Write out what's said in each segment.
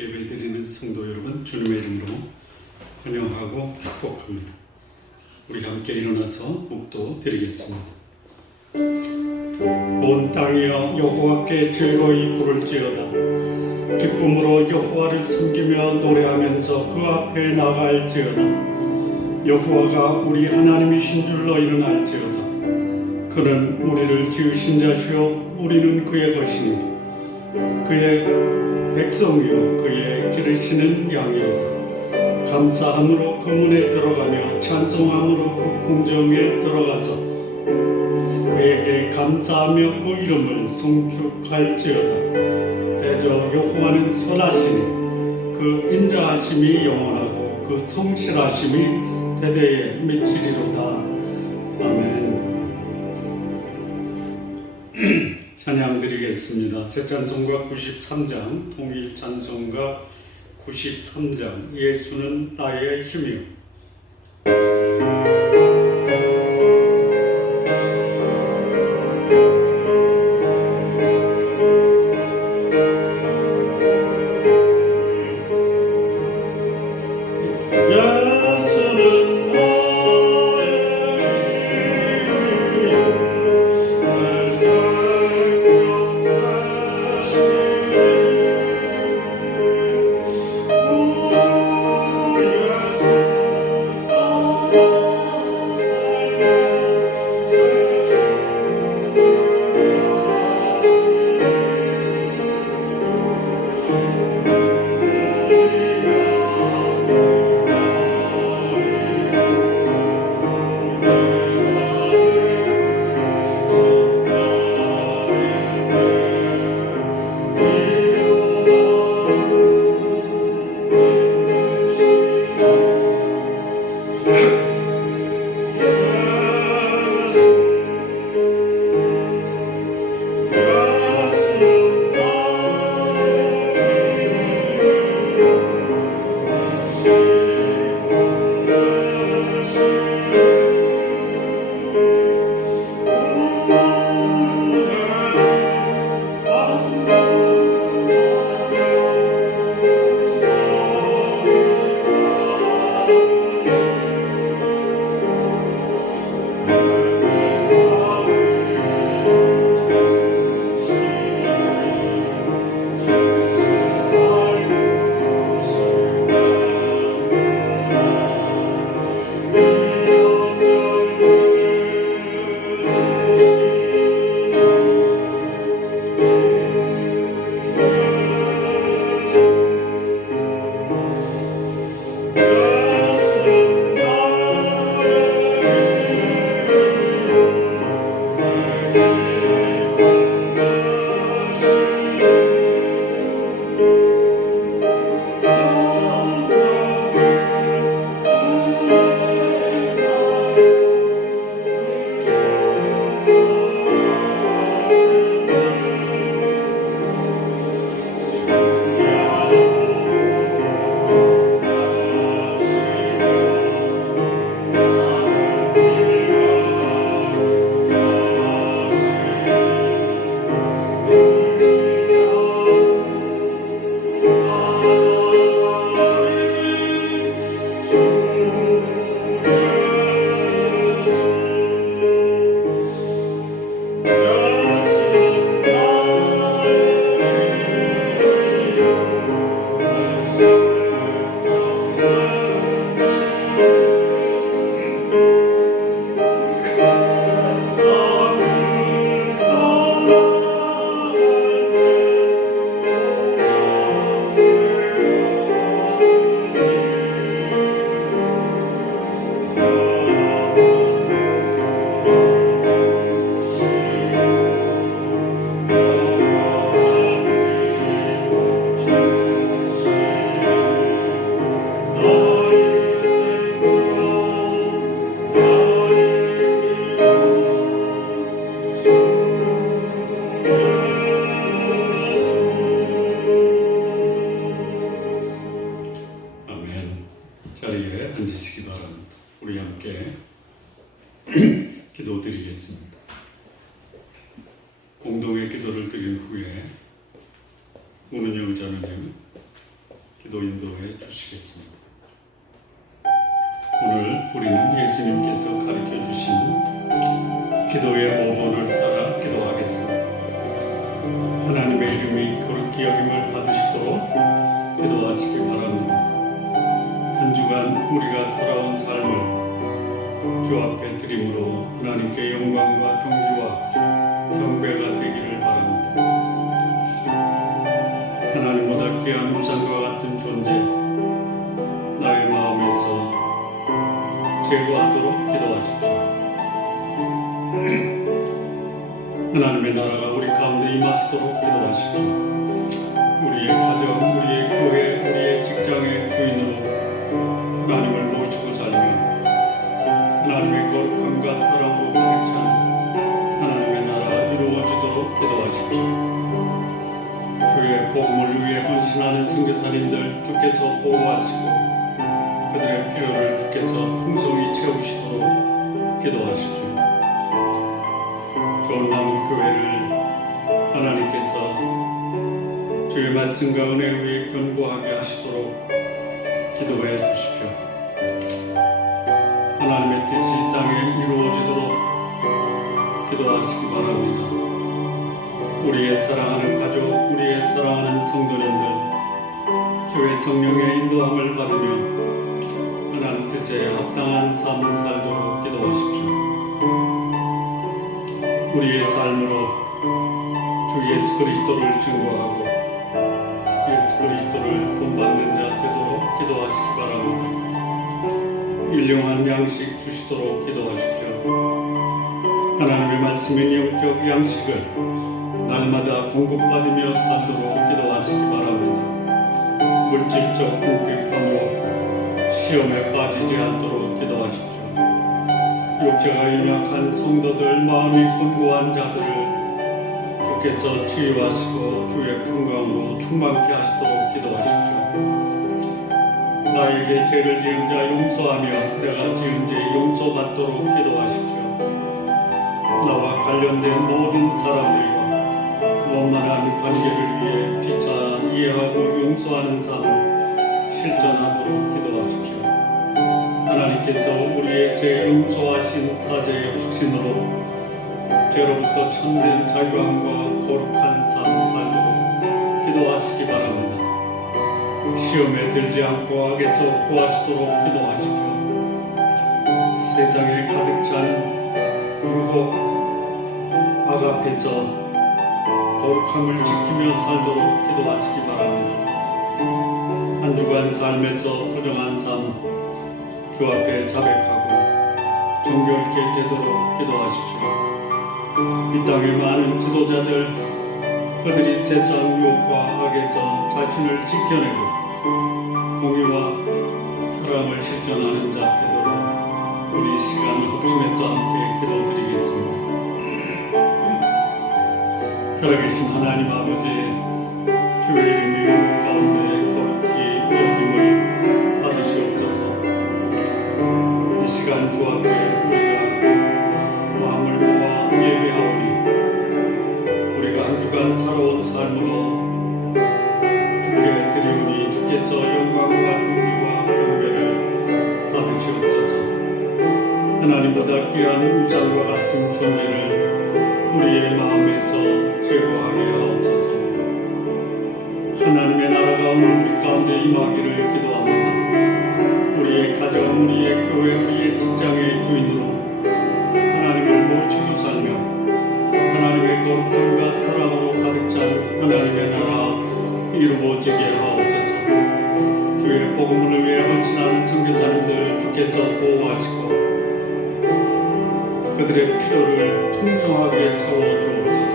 예배드리는 성도 여러분, 주님의 이름으로 환영하고 축복합니다. 우리 함께 일어나서 묵도 드리겠습니다. 온 땅이여 여호와께 즐거이 부를지어다. 기쁨으로 여호와를 섬기며 노래하면서 그 앞에 나갈지어다. 여호와가 우리 하나님이신 줄 너희는 알지어다. 그는 우리를 지으신 자시요 우리는 그의 것이니 그의 백성이요 그의 기르시는 양이로다. 감사함으로 그 문에 들어가며 찬송함으로 그 궁정에 들어가서 그에게 감사하며 그 이름을 송축할지어다. 대저 여호와는 선하시니 그 인자하심이 영원하고 그 성실하심이 대대에 미치리로다. 아멘. 찬양 드리겠습니다. 새 찬송가 93장, 통일 찬송가 93장, 예수는 나의 힘이요. 자리에 앉으시기 바랍니다. 우리 함께 기도드리겠습니다. 공동의 기도를 드린 후에 문은영 자매님 기도 인도해 주시겠습니다. 오늘 우리는 예수님께서 가르쳐 주신 기도의 5번을 따라 기도하겠습니다. 하나님의 이름이 거룩히 여김을 받으시도록 기도하시기 바랍니다. 한 주간 우리가 살아온 삶을 주 앞에 드림으로 하나님께 영광과 존귀와 경배가 되기를 바랍니다. 하나님보다 귀한 우상과 같은 존재 나의 마음에서 제거하도록 기도하십시오. 하나님의 나라가 우리 가운데 임하시도록 기도하십시오. 우리의 가정, 우리의 교회, 우리의 직장의 주인으로 하나님을 모시고 살며 하나님의 거룩함과 사랑으로 가득 찬 하나님의 나라 이루어지도록 기도하십시오. 주의 복음을 위해 헌신하는 선교사님들 주께서 보호하시고 그들의 필요를 주께서 풍성히 채우시도록 기도하십시오. 좋은 남은 교회를 하나님께서 주의 말씀과 은혜 위에 견고하게 하시도록 기도해 주십시오. 하나님의 뜻이 이 땅에 이루어지도록 기도하시기 바랍니다. 우리의 사랑하는 가족, 우리의 사랑하는 성도님들 주의 성령의 인도함을 받으며 하나님 뜻에 합당한 삶을 살도록 기도하십시오. 우리의 삶으로 주 예수 그리스도를 증거하고 예수 그리스도를 본받는 자 되도록 기도하시기 바랍니다. 일용한 양식 주시도록 기도하십시오. 하나님의 말씀인 영적 양식을 날마다 공급받으며 살도록 기도하시기 바랍니다. 물질적 궁핍함으로 시험에 빠지지 않도록 기도하십시오. 육체가 연약한 성도들, 마음이 곤고한 자들을 주께서 치유하시고 주의 평강으로 충만케 하시도록 기도하십시오. 나에게 죄를 지은 자 용서하며 내가 지은 죄 용서받도록 기도하십시오. 나와 관련된 모든 사람들과 원만한 관계를 위해 피차 이해하고 용서하는 삶 실천하도록 기도하십시오. 하나님께서 우리의 죄 용서하신 사죄의 확신으로 죄로부터 참된 자유함과 거룩한 삶 살도록 기도하시기 바랍니다. 시험에 들지 않고 악에서 구하시도록 기도하십시오. 세상에 가득 찬 유혹, 악 앞에서 거룩함을 지키며 살도록 기도하시기 바랍니다. 한 주간 삶에서 부정한 삶 주 앞에 자백하고 정결케 되도록 기도하십시오. 이 땅의 많은 지도자들 그들이 세상 유혹과 악에서 자신을 지켜내고 공의와 사랑을 실천하는 자 되도록 우리 시간 합심해서 함께 기도드리겠습니다. 살아계신 하나님 아버지, 주의 이름이 우리 가운데 거룩히 여김을 받으시옵소서. 이 시간 주 앞에 우리가 마음을 모아 예배하오니 우리가 한 주간 살아온 삶으로 주께 드리오니 주께서 영광과 존귀와 경배를 받으시옵소서. 하나님보다 귀한 우상과 같은 존재를 우리의 마음에서 제거하게 하옵소서. 하나님의 나라가 오늘 우리 가운데 임하기를 기도합니다. 우리의 가정, 우리의 교회, 우리의 직장의 주인으로 하나님을 모시고 살며 하나님의 거룩함과 사랑으로 가득 찬 하나님의 나라 이루어지게 하옵소서. 주의 복음을 위해 헌신하는 선교사님들 주께서 보호하시고 그들의 필요를 풍성하게 채워주옵소서.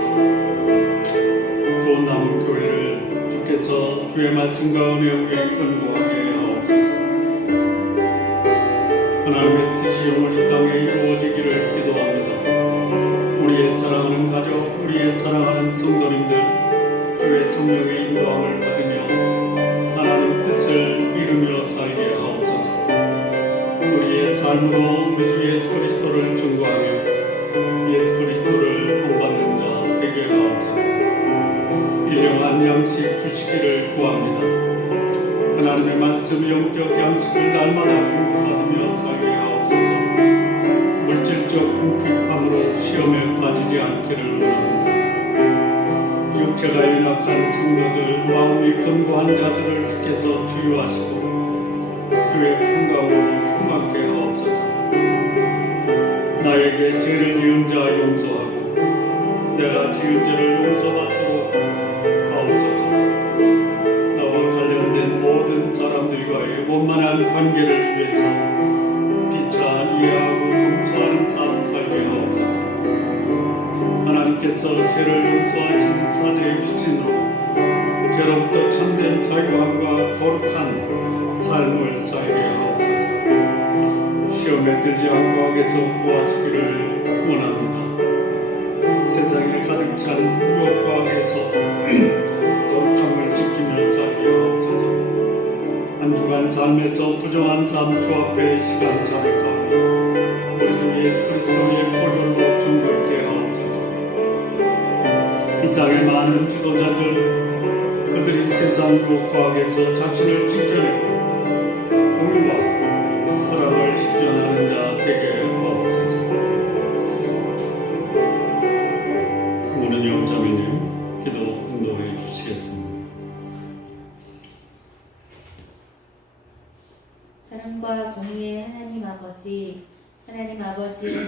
좋은 남은 교회를 주께서 주의 말씀과 은혜 위에 견고하게 하옵소서. 하나님의 뜻이 오늘 이 땅에 이루어지기를 기도합니다. 우리의 사랑하는 가족, 우리의 사랑하는 성도님들 주의 성령의 인도함을 받으며 하나님 뜻을 이루며 살게 하옵소서. 우리의 삶으로 우리 주 예수 그리스도를 증거하며 예수 그리스도를 본받는 자 되게 하옵소서. 일용한 양식 주시기를 구합니다. 하나님의 말씀 영적 양식을 날마다 공급받으며 살게 하옵소서. 물질적 궁핍함으로 시험에 빠지지 않기를 원합니다. 육체가 연약한 성도들, 마음이 견고한 자들을 주께서 치유하시고 주의 평강으로 충만케 하옵소서. 나에게 죄를 지은 자 용서하고 내가 지은 죄를 용서받도록 하옵소서. 나와 관련된 모든 사람들과의 원만한 관계를 위해서 피차 이해하고 용서하는 삶 살게 하옵소서. 하나님께서 죄를 용서하신 사죄의 확신으로 죄로부터 참된 자유함과 거룩한 삶을 살게 하옵소서. 시험에 들지 않고 악에서 구하시기를 원합니다. 세상에 가득 찬 유혹과 악에서 거룩함을 지키며 살게 하옵소서. 한 주간 삶에서 부정한 삶 주 앞에 시간 자백하며 우리 주 예수 그리스도의 보혈로 정결케 하옵소서. 이 땅의 많은 지도자들, 그들이 세상 유혹과 악에서 자신을 지켜내고 공의와 사랑을 실현하는 자 되게 하옵소서. 오늘 영자매님 기도 인도해 주시겠습니다. 사랑과 공의의 하나님 아버지의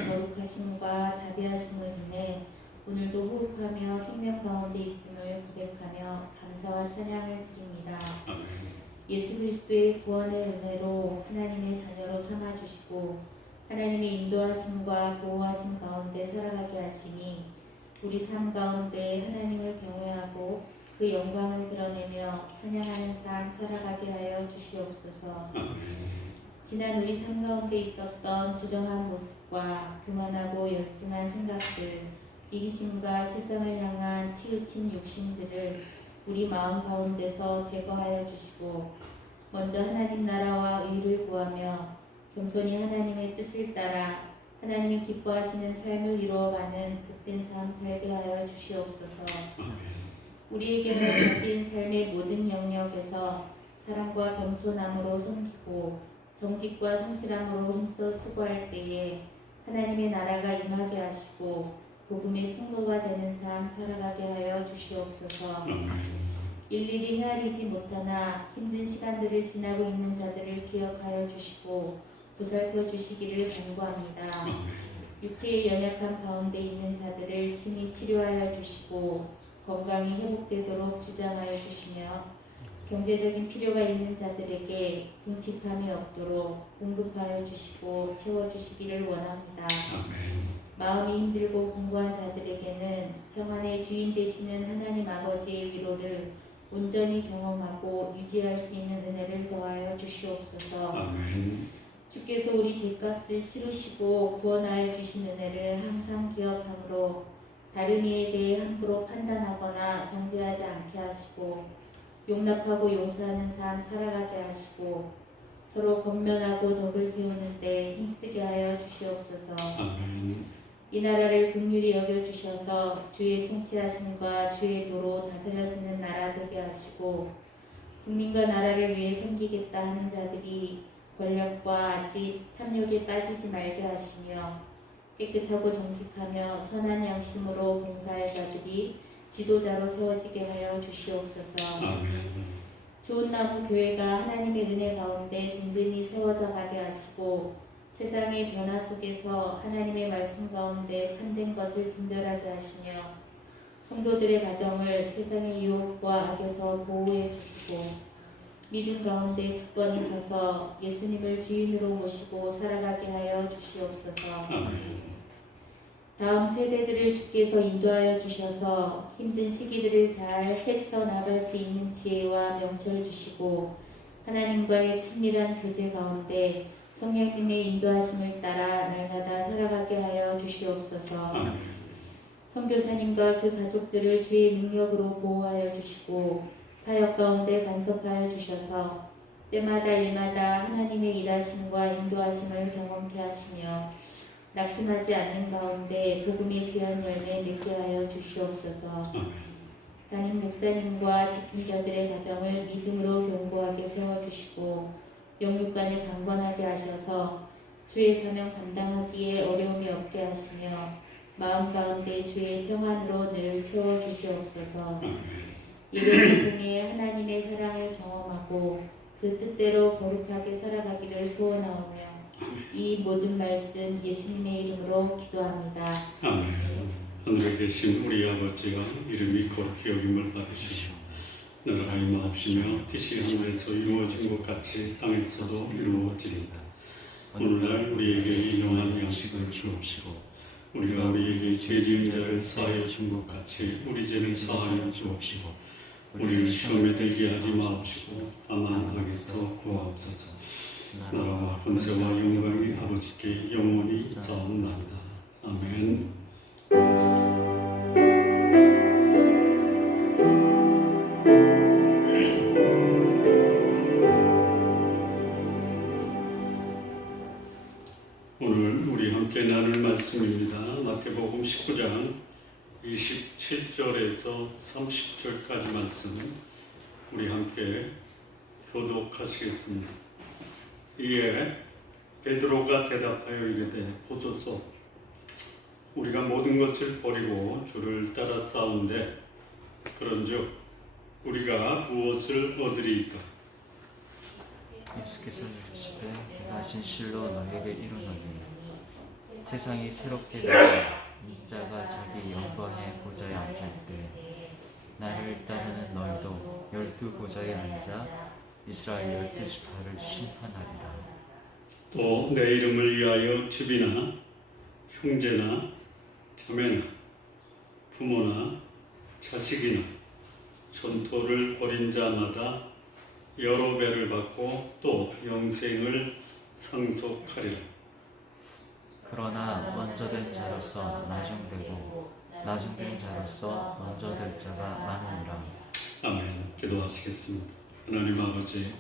거룩하심과 자비하심을 인해 오늘도 호흡하며 생명 가운데 있음을 고백하며 감사와 찬양을 드립니다. 예수 그리스도의 구원의 은혜로 하나님의 자녀로 삼아주시고 하나님의 인도하심과 보호하심 가운데 살아가게 하시니 우리 삶 가운데 하나님을 경외하고 그 영광을 드러내며 찬양하는 삶 살아가게 하여 주시옵소서. 지난 우리 삶 가운데 있었던 부정한 모습과 교만하고 열등한 생각들, 이기심과 세상을 향한 치우친 욕심들을 우리 마음 가운데서 제거하여 주시고 먼저 하나님 나라와 의를 구하며 겸손히 하나님의 뜻을 따라 하나님이 기뻐하시는 삶을 이루어가는 복된 삶 살게 하여 주시옵소서. 우리에게 허락하신 삶의 모든 영역에서 사랑과 겸손함으로 섬기고 정직과 성실함으로 힘써 수고할 때에 하나님의 나라가 임하게 하시고 복음의 통로가 되는 삶 살아가게 하여 주시옵소서. 일일이 헤아리지 못하나 힘든 시간들을 지나고 있는 자들을 기억하여 주시고 보살펴 주시기를 간구합니다. 육체의 연약함 가운데 있는 자들을 친히 치료하여 주시고 건강이 회복되도록 주장하여 주시며 경제적인 필요가 있는 자들에게 궁핍함이 없도록 공급하여 주시고 채워주시기를 원합니다. 마음이 힘들고 공고한 자들에게는 평안의 주인 되시는 하나님 아버지의 위로를 온전히 경험하고 유지할 수 있는 은혜를 더하여 주시옵소서. 주께서 우리 죄값을 치르시고 구원하여 주신 은혜를 항상 기억함으로 다른 이에 대해 함부로 판단하거나 정죄하지 않게 하시고 용납하고 용서하는 삶 살아가게 하시고 서로 권면하고 덕을 세우는 데 힘쓰게 하여 주시옵소서. 이 나라를 긍휼히 여겨주셔서 주의 통치하심과 주의 도로 다스려지는 나라 되게 하시고 국민과 나라를 위해 섬기겠다 하는 자들이 권력과 아집, 탐욕에 빠지지 말게 하시며 깨끗하고 정직하며 선한 양심으로 봉사할 자들이 지도자로 세워지게 하여 주시옵소서. 좋은 나무 교회가 하나님의 은혜 가운데 든든히 세워져 가게 하시고 세상의 변화 속에서 하나님의 말씀 가운데 참된 것을 분별하게 하시며 성도들의 가정을 세상의 유혹과 악에서 보호해 주시고 믿음 가운데 굳건히 서서 예수님을 주인으로 모시고 살아가게 하여 주시옵소서. 다음 세대들을 주께서 인도하여 주셔서 힘든 시기들을 잘 헤쳐나갈 수 있는 지혜와 명철 주시고 하나님과의 친밀한 교제 가운데 성령님의 인도하심을 따라 날마다 살아가게 하여 주시옵소서. 선교사님과 그 가족들을 주의 능력으로 보호하여 주시고 사역 가운데 간섭하여 주셔서 때마다 일마다 하나님의 일하심과 인도하심을 경험케 하시며 낙심하지 않는 가운데 복음의 귀한 열매 맺게 하여 주시옵소서. 담임 목사님과 직분자들의 가정을 믿음으로 견고하게 세워주시옵소서. 주시고 영육간에 강건하게 하셔서 주의 사명 감당하기에 어려움이 없게 하시며 마음 가운데 주의 평안으로 늘 채워 주시옵소서. 예배를 통해 하나님의 사랑을 경험하고 그 뜻대로 거룩하게 살아가기를 소원하오며 이 모든 말씀 예수님의 이름으로 기도합니다. 아멘. 하늘에 계신 우리 아버지가 이름이 거룩히 여김을 받으시오. 나라가 임하옵시며 뜻이 하늘에서 이루어진 것 같이 땅에서도 이루어지리이다. 오늘날 우리에게 일용할 양식을 주옵시고 우리가 우리에게 죄 지은 자를 사하여 준 것 같이 우리 죄를 사하여 주옵시고 우리를 시험에 들게 하지 마옵시고 다만 악에서 구하옵소서. 나라와 권세와 영광이 아버지께 영원히 있사옵나이다. 아멘. 오늘 우리 함께 나눌 말씀입니다. 마태복음 19장 27절에서 30절까지 말씀 우리 함께 교독하시겠습니다. 이에 베드로가 대답하여 이르되 보소서 우리가 모든 것을 버리고 주를 따라 싸운데 그런즉 우리가 무엇을 얻으리이까? 예수께서 이르시되 내가 진실로 너에게 이르노니 세상이 새롭게 되어 인자가 자기 영광의 보좌에 앉을 때 나를 따르는 너희도 12보좌에 앉아 이스라엘 12지파를 심판하리라. 또 내 이름을 위하여 집이나 형제나 자매나 부모나 자식이나 전토를 벌인 자마다 여러 배를 받고 또 영생을 상속하리라. 그러나 먼저 된 자로서 나중되고 나중된 자로서 먼저 될 자가 많으니라. 아멘. 기도하시겠습니다. 하나님 아버지,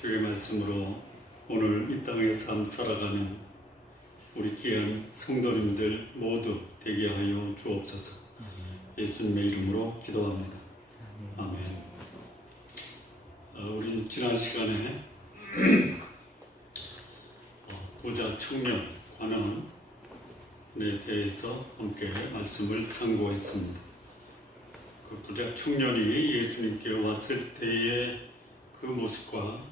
주의 말씀으로 오늘 이 땅의 삶 살아가는 우리 귀한 성도님들 모두 되게 하여 주옵소서. 예수님의 이름으로 기도합니다. 아멘. 우리 지난 시간에 부자 청년 관원에 대해서 함께 말씀을 상고했습니다. 그 부자 청년이 예수님께 왔을 때의 그 모습과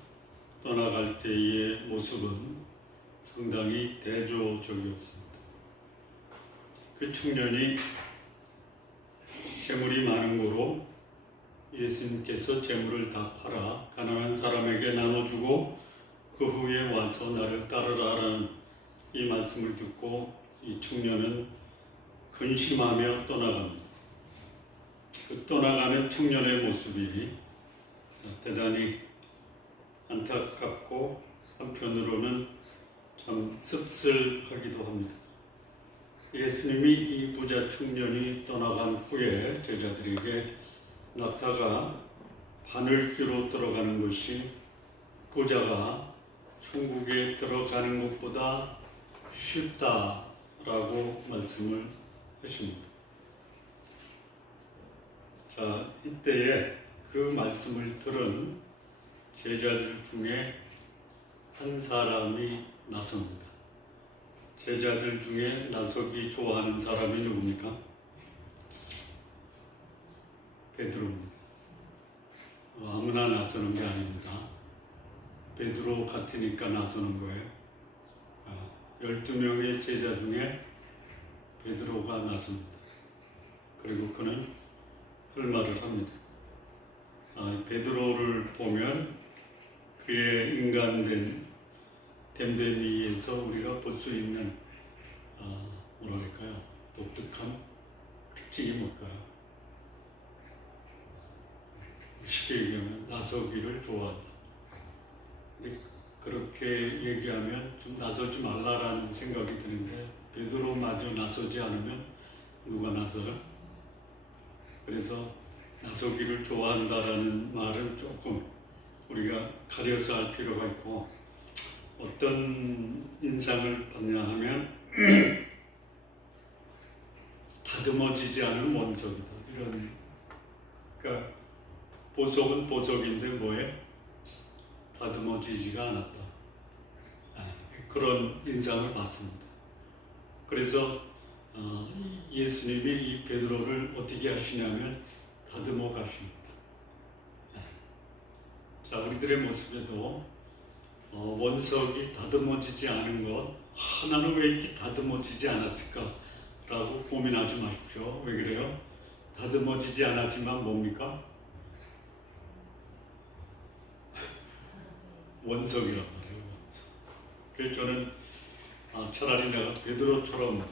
떠나갈 때의 모습은 상당히 대조적이었습니다. 그 청년이 재물이 많은 거로 예수님께서 재물을 다 팔아 가난한 사람에게 나눠주고 그 후에 와서 나를 따르라라는 이 말씀을 듣고 이 청년은 근심하며 떠나갑니다. 그 떠나가는 청년의 모습이 대단히 안타깝고 한편으로는 참 씁쓸하기도 합니다. 예수님이 이 부자 청년이 떠나간 후에 제자들에게 낙타가 바늘귀로 들어가는 것이 부자가 천국에 들어가는 것보다 쉽다라고 말씀을 하십니다. 자, 이때에 그 말씀을 들은 제자들 중에 한 사람이 나섭니다. 제자들 중에 나서기 좋아하는 사람이 누굽니까? 베드로입니다. 아무나 나서는 게 아닙니다. 베드로 같으니까 나서는 거예요. 12명의 제자 중에 베드로가 나섭니다. 그리고 그는 할 말을 합니다. 베드로를 보면 그의 인간된 됨됨이에서 우리가 볼 수 있는 뭐랄까요? 독특한 특징이 뭘까요? 쉽게 얘기하면 나서기를 좋아한다. 그렇게 얘기하면 좀 나서지 말라라는 생각이 드는데 베드로마저 나서지 않으면 누가 나서요? 그래서 나서기를 좋아한다라는 말은 조금 우리가 가려서 할 필요가 있고 어떤 인상을 받냐 하면 다듬어지지 않은 원석이다. 이런 그러니까 보석은 보석인데 뭐에 다듬어지지가 않았다. 그런 인상을 받습니다. 그래서 예수님이 이 베드로를 어떻게 하시냐면 다듬어 가십니다. 자, 우리들의 모습에도 원석이 다듬어지지 않은 것, 나는 왜 이렇게 다듬어지지 않았을까라고 고민하지 마십시오. 왜 그래요? 다듬어지지 않았지만 뭡니까? 원석이란 말이에요. 원석. 그래서 저는 차라리 내가 베드로처럼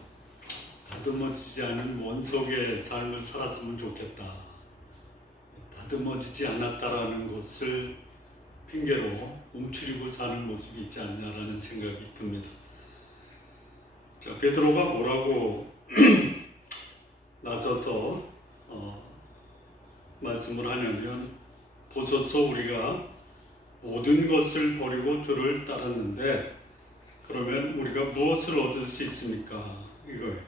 다듬어지지 않은 원석의 삶을 살았으면 좋겠다. 다듬어지지 않았다라는 것을 핑계로 움츠리고 사는 모습이 있지 않냐라는 생각이 듭니다. 자, 베드로가 뭐라고 나서서 말씀을 하냐면, 보소서 우리가 모든 것을 버리고 주를 따랐는데 그러면 우리가 무엇을 얻을 수 있습니까? 이거예요.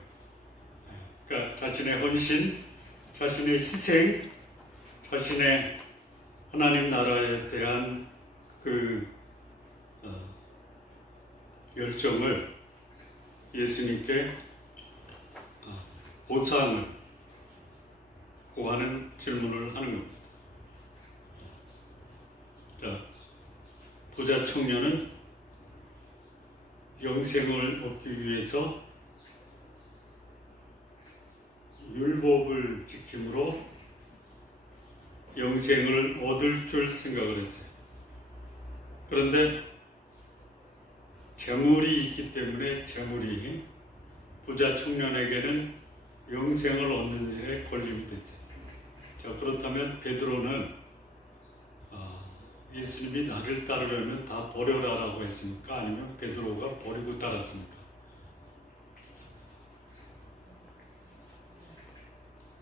그러니까 자신의 헌신, 자신의 희생, 자신의 하나님 나라에 대한 그 열정을 예수님께 보상을 구하는 질문을 하는 겁니다. 자, 부자 청년은 영생을 얻기 위해서 율법을 지킴으로 영생을 얻을 줄 생각을 했어요. 그런데 재물이 있기 때문에 재물이 부자 청년에게는 영생을 얻는 일에 걸림이 됐어요. 자, 그렇다면 베드로는 예수님이 나를 따르려면 다 버려라라고 했습니까? 아니면 베드로가 버리고 따랐습니까?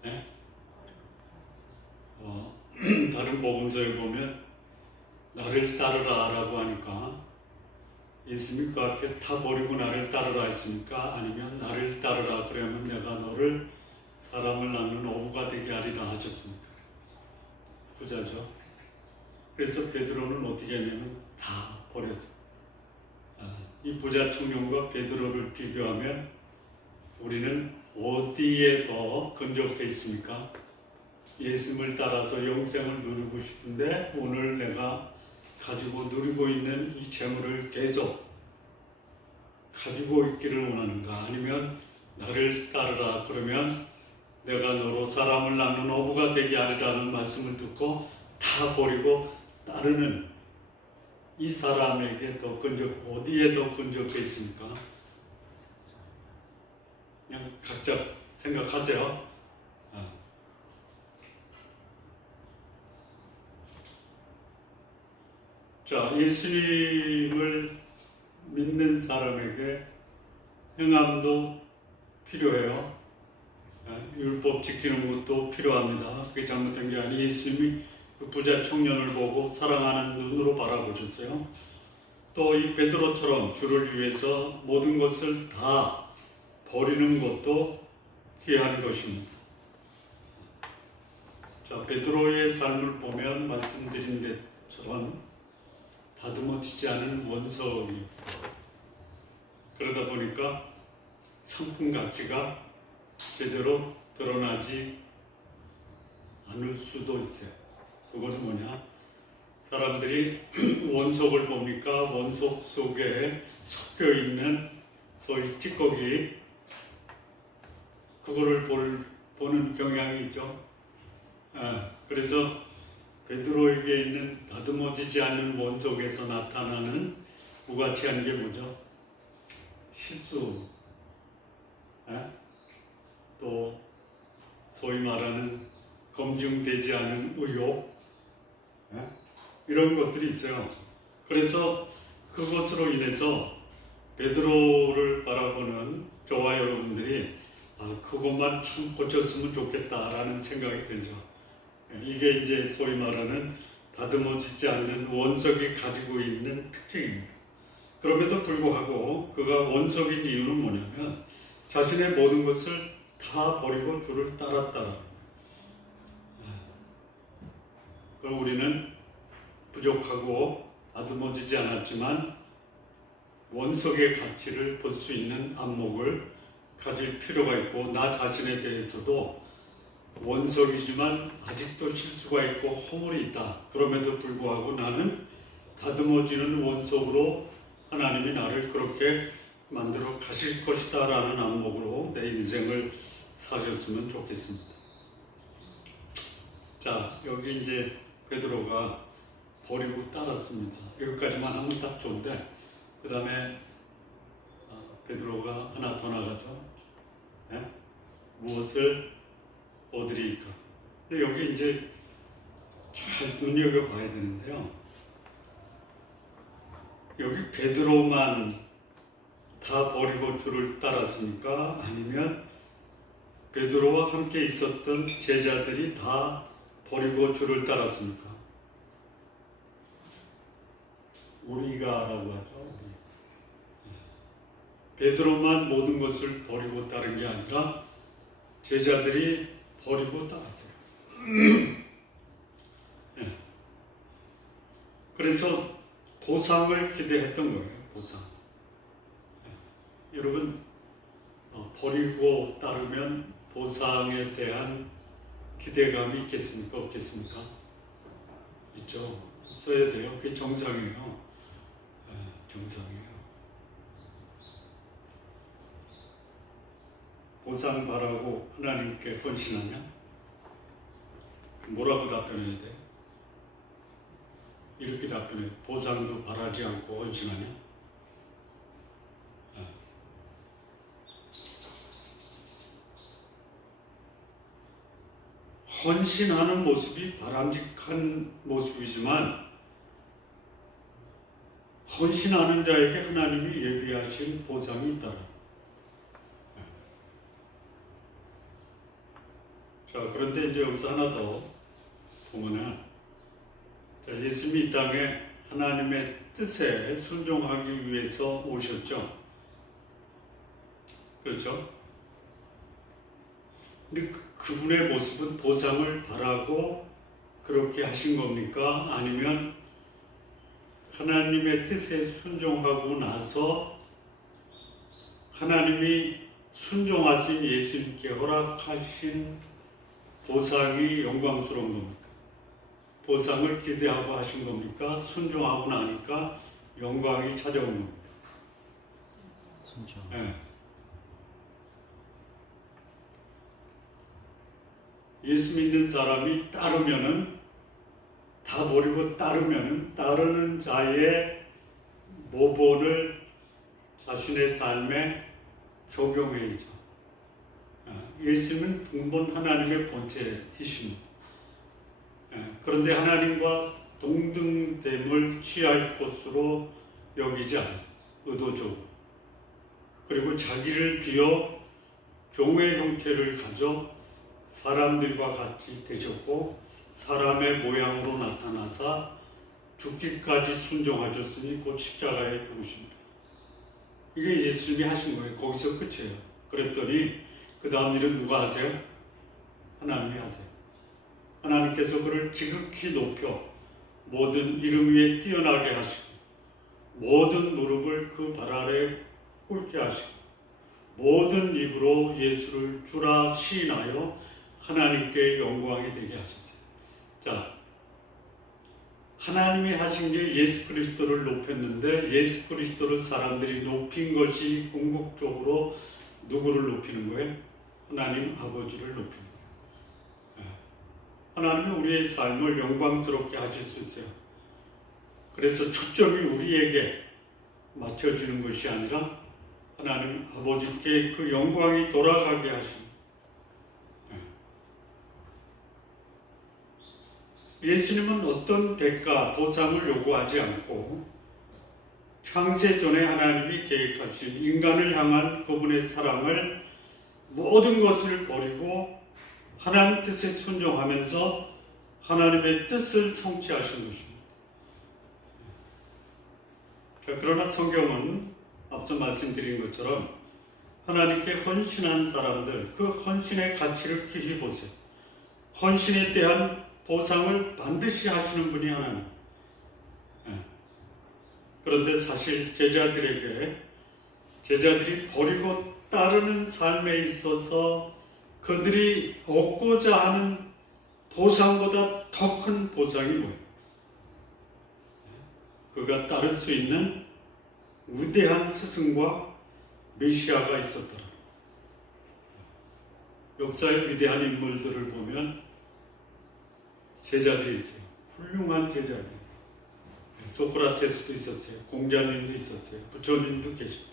네? 다른 복음서에 보면 나를 따르라라고 하니까 예수님이 그 앞에 다 버리고 나를 따르라 했습니까? 아니면 나를 따르라 그러면 내가 너를 사람을 낳는 어부가 되게 하리라 하셨습니까? 부자죠. 그래서 베드로는 어떻게 하냐면 다 버렸어요. 이 부자 청년과 베드로를 비교하면 우리는 어디에 더 근접해 있습니까? 예수님을 따라서 영생을 누리고 싶은데 오늘 내가 가지고 누리고 있는 이 재물을 계속 가지고 있기를 원하는가? 아니면 나를 따르라 그러면 내가 너로 사람을 낳는 어부가 되게 하리라는 말씀을 듣고 다 버리고 따르는 이 사람에게 더 어디에 더 근접해 있습니까? 그냥 각자 생각하세요. 자, 예수님을 믿는 사람에게 행함도 필요해요. 율법 지키는 것도 필요합니다. 그게 잘못된 게 아니에요. 예수님이 그 부자 청년을 보고 사랑하는 눈으로 바라보셨어요. 또 이 베드로처럼 주를 위해서 모든 것을 다 버리는 것도 귀한 것입니다. 자, 베드로의 삶을 보면 말씀드린 것처럼 다듬어지지 않은 원석이었어요. 그러다 보니까 상품 가치가 제대로 드러나지 않을 수도 있어요. 그것은 뭐냐? 사람들이 원석을 보니까 원석 속에 섞여 있는 소위 찌꺼기, 그거를 보는 경향이 있죠. 그래서 베드로에게 있는 다듬어지지 않는 원석에서 나타나는 무가치한 게 뭐죠? 실수, 또 소위 말하는 검증되지 않은 의혹, 이런 것들이 있어요. 그래서 그것으로 인해서 베드로를 바라보는 저와 여러분들이 그것만 참 고쳤으면 좋겠다라는 생각이 들죠. 이게 이제 소위 말하는 다듬어지지 않는 원석이 가지고 있는 특징입니다. 그럼에도 불구하고 그가 원석인 이유는 뭐냐면 자신의 모든 것을 다 버리고 주를 따랐다. 그럼 우리는 부족하고 다듬어지지 않았지만 원석의 가치를 볼 수 있는 안목을 가질 필요가 있고, 나 자신에 대해서도 원석이지만 아직도 실수가 있고 허물이 있다. 그럼에도 불구하고 나는 다듬어지는 원석으로 하나님이 나를 그렇게 만들어 가실 것이다 라는 안목으로 내 인생을 사셨으면 좋겠습니다. 자, 여기 이제 베드로가 버리고 따랐습니다. 여기까지만 하면 딱 좋은데, 그 다음에 베드로가 하나 더 나가죠. 네? 무엇을 얻으리까? 여기 이제 잘 눈여겨봐야 되는데요. 여기 베드로만 다 버리고 주를 따랐습니까? 아니면 베드로와 함께 있었던 제자들이 다 버리고 주를 따랐습니까? 우리가라고 하죠. 베드로만 모든 것을 버리고 따른 게 아니라 제자들이 버리고 따랐어요. 네. 그래서 보상을 기대했던 거예요. 보상. 네. 여러분, 버리고 따르면 보상에 대한 기대감이 있겠습니까? 없겠습니까? 있죠. 있어야 돼요. 그게 정상이에요. 네, 정상이에요. 보상 바라고 하나님께 헌신하냐? 뭐라고 답변해야 돼? 이렇게 답변해. 보상도 바라지 않고 헌신하냐? 헌신하는 모습이 바람직한 모습이지만 헌신하는 자에게 하나님이 예비하신 보상이 있다. 자, 그런데 이제 여기서 하나 더 보면은, 자, 예수님이 이 땅에 하나님의 뜻에 순종하기 위해서 오셨죠. 그렇죠? 근데 그분의 모습은 보상을 바라고 그렇게 하신 겁니까? 아니면 하나님의 뜻에 순종하고 나서 하나님이 순종하신 예수님께 허락하신 보상이 영광스러운 겁니까? 보상을 기대하고 하신 겁니까? 순종하고 나니까 영광이 찾아온 겁니까? 순종. 네. 예수 믿는 사람이 따르면은, 다 버리고 따르면은, 따르는 자의 모본을 자신의 삶에 적용해야죠. 예수님은 근본 하나님의 본체이십니다. 그런데 하나님과 동등됨을 취할 것으로 여기지 않아요. 의도적으로. 그리고 자기를 비워 종의 형태를 가져 사람들과 같이 되셨고 사람의 모양으로 나타나사 죽기까지 순종하셨으니 곧 십자가에 죽으십니다. 이게 예수님이 하신 거예요. 거기서 끝이에요. 그랬더니 그 다음 일은 누가 하세요? 하나님이 하세요. 하나님께서 그를 지극히 높여 모든 이름 위에 뛰어나게 하시고 모든 무릎을 그 발 아래 꿇게 하시고 모든 입으로 예수를 주라 시인하여 하나님께 영광이 되게 하셨어요. 자, 하나님이 하신 게 예수 그리스도를 높였는데 예수 그리스도를 사람들이 높인 것이 궁극적으로 누구를 높이는 거예요? 하나님 아버지를 높이는 거예요. 하나님이 우리의 삶을 영광스럽게 하실 수 있어요. 그래서 초점이 우리에게 맞춰지는 것이 아니라 하나님 아버지께 그 영광이 돌아가게 하십니다. 예수님은 어떤 대가, 보상을 요구하지 않고 창세전에 하나님이 계획하신 인간을 향한 그분의 사랑을 모든 것을 버리고 하나님 뜻에 순종하면서 하나님의 뜻을 성취하신 것입니다. 그러나 성경은 앞서 말씀드린 것처럼 하나님께 헌신한 사람들, 그 헌신의 가치를 깊이 보세요. 헌신에 대한 보상을 반드시 하시는 분이 하나님. 그런데 사실 제자들이 버리고 따르는 삶에 있어서 그들이 얻고자 하는 보상보다 더 큰 보상이 뭐예요? 그가 따를 수 있는 위대한 스승과 메시아가 있었더라. 역사의 위대한 인물들을 보면 제자들이 있어요. 훌륭한 제자들이 있어요. 소크라테스도 있었어요. 공자님도 있었어요. 부처님도 계셨어요.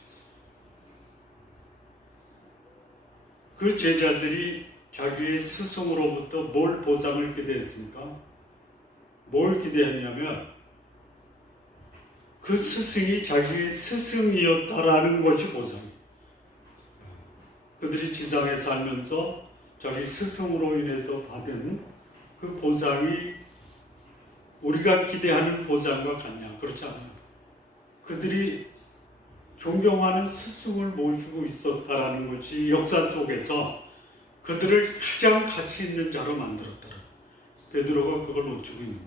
그 제자들이 자기의 스승으로부터 뭘 보상을 기대했습니까? 뭘 기대했냐면 그 스승이 자기의 스승이었다라는 것이 보상이에요. 그들이 지상에 살면서 자기 스승으로 인해서 받은 그 보상이 우리가 기대하는 보상과 같냐? 그렇지 않아요. 그들이 존경하는 스승을 모시고 있었다라는 것이 역사 속에서 그들을 가장 가치 있는 자로 만들었더라. 베드로가 그걸 놓치고 있는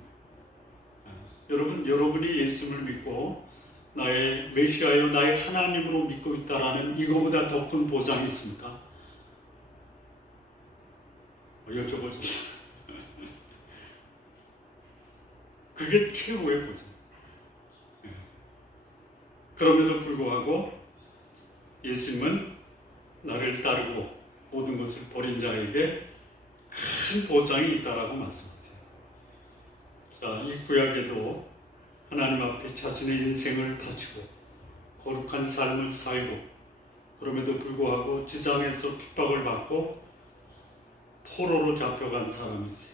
거예요. 여러분이 예수를 믿고 나의 메시아요, 나의 하나님으로 믿고 있다라는 이거보다 더 큰 보상이 있습니까? 여쭤보죠. 그게 최고의 보상. 그럼에도 불구하고 예수님은 나를 따르고 모든 것을 버린 자에게 큰 보상이 있다라고 말씀하세요. 자, 이 구약에도 하나님 앞에 자신의 인생을 바치고 거룩한 삶을 살고 그럼에도 불구하고 지상에서 핍박을 받고 포로로 잡혀간 사람이 있어요.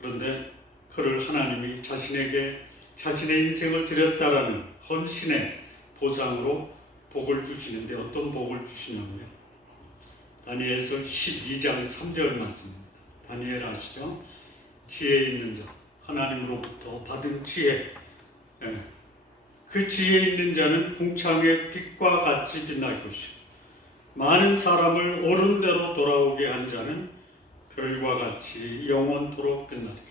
그런데 그를 하나님이 자신에게 자신의 인생을 드렸다라는 헌신의 보상으로 복을 주시는데 어떤 복을 주시냐면요. 다니엘서 12장 3절 말씀입니다. 다니엘 아시죠? 지혜 있는 자, 하나님으로부터 받은 지혜. 그 지혜 있는 자는 궁창의 빛과 같이 빛날 것이고 많은 사람을 옳은 대로 돌아오게 한 자는 별과 같이 영원토록 빛나리라.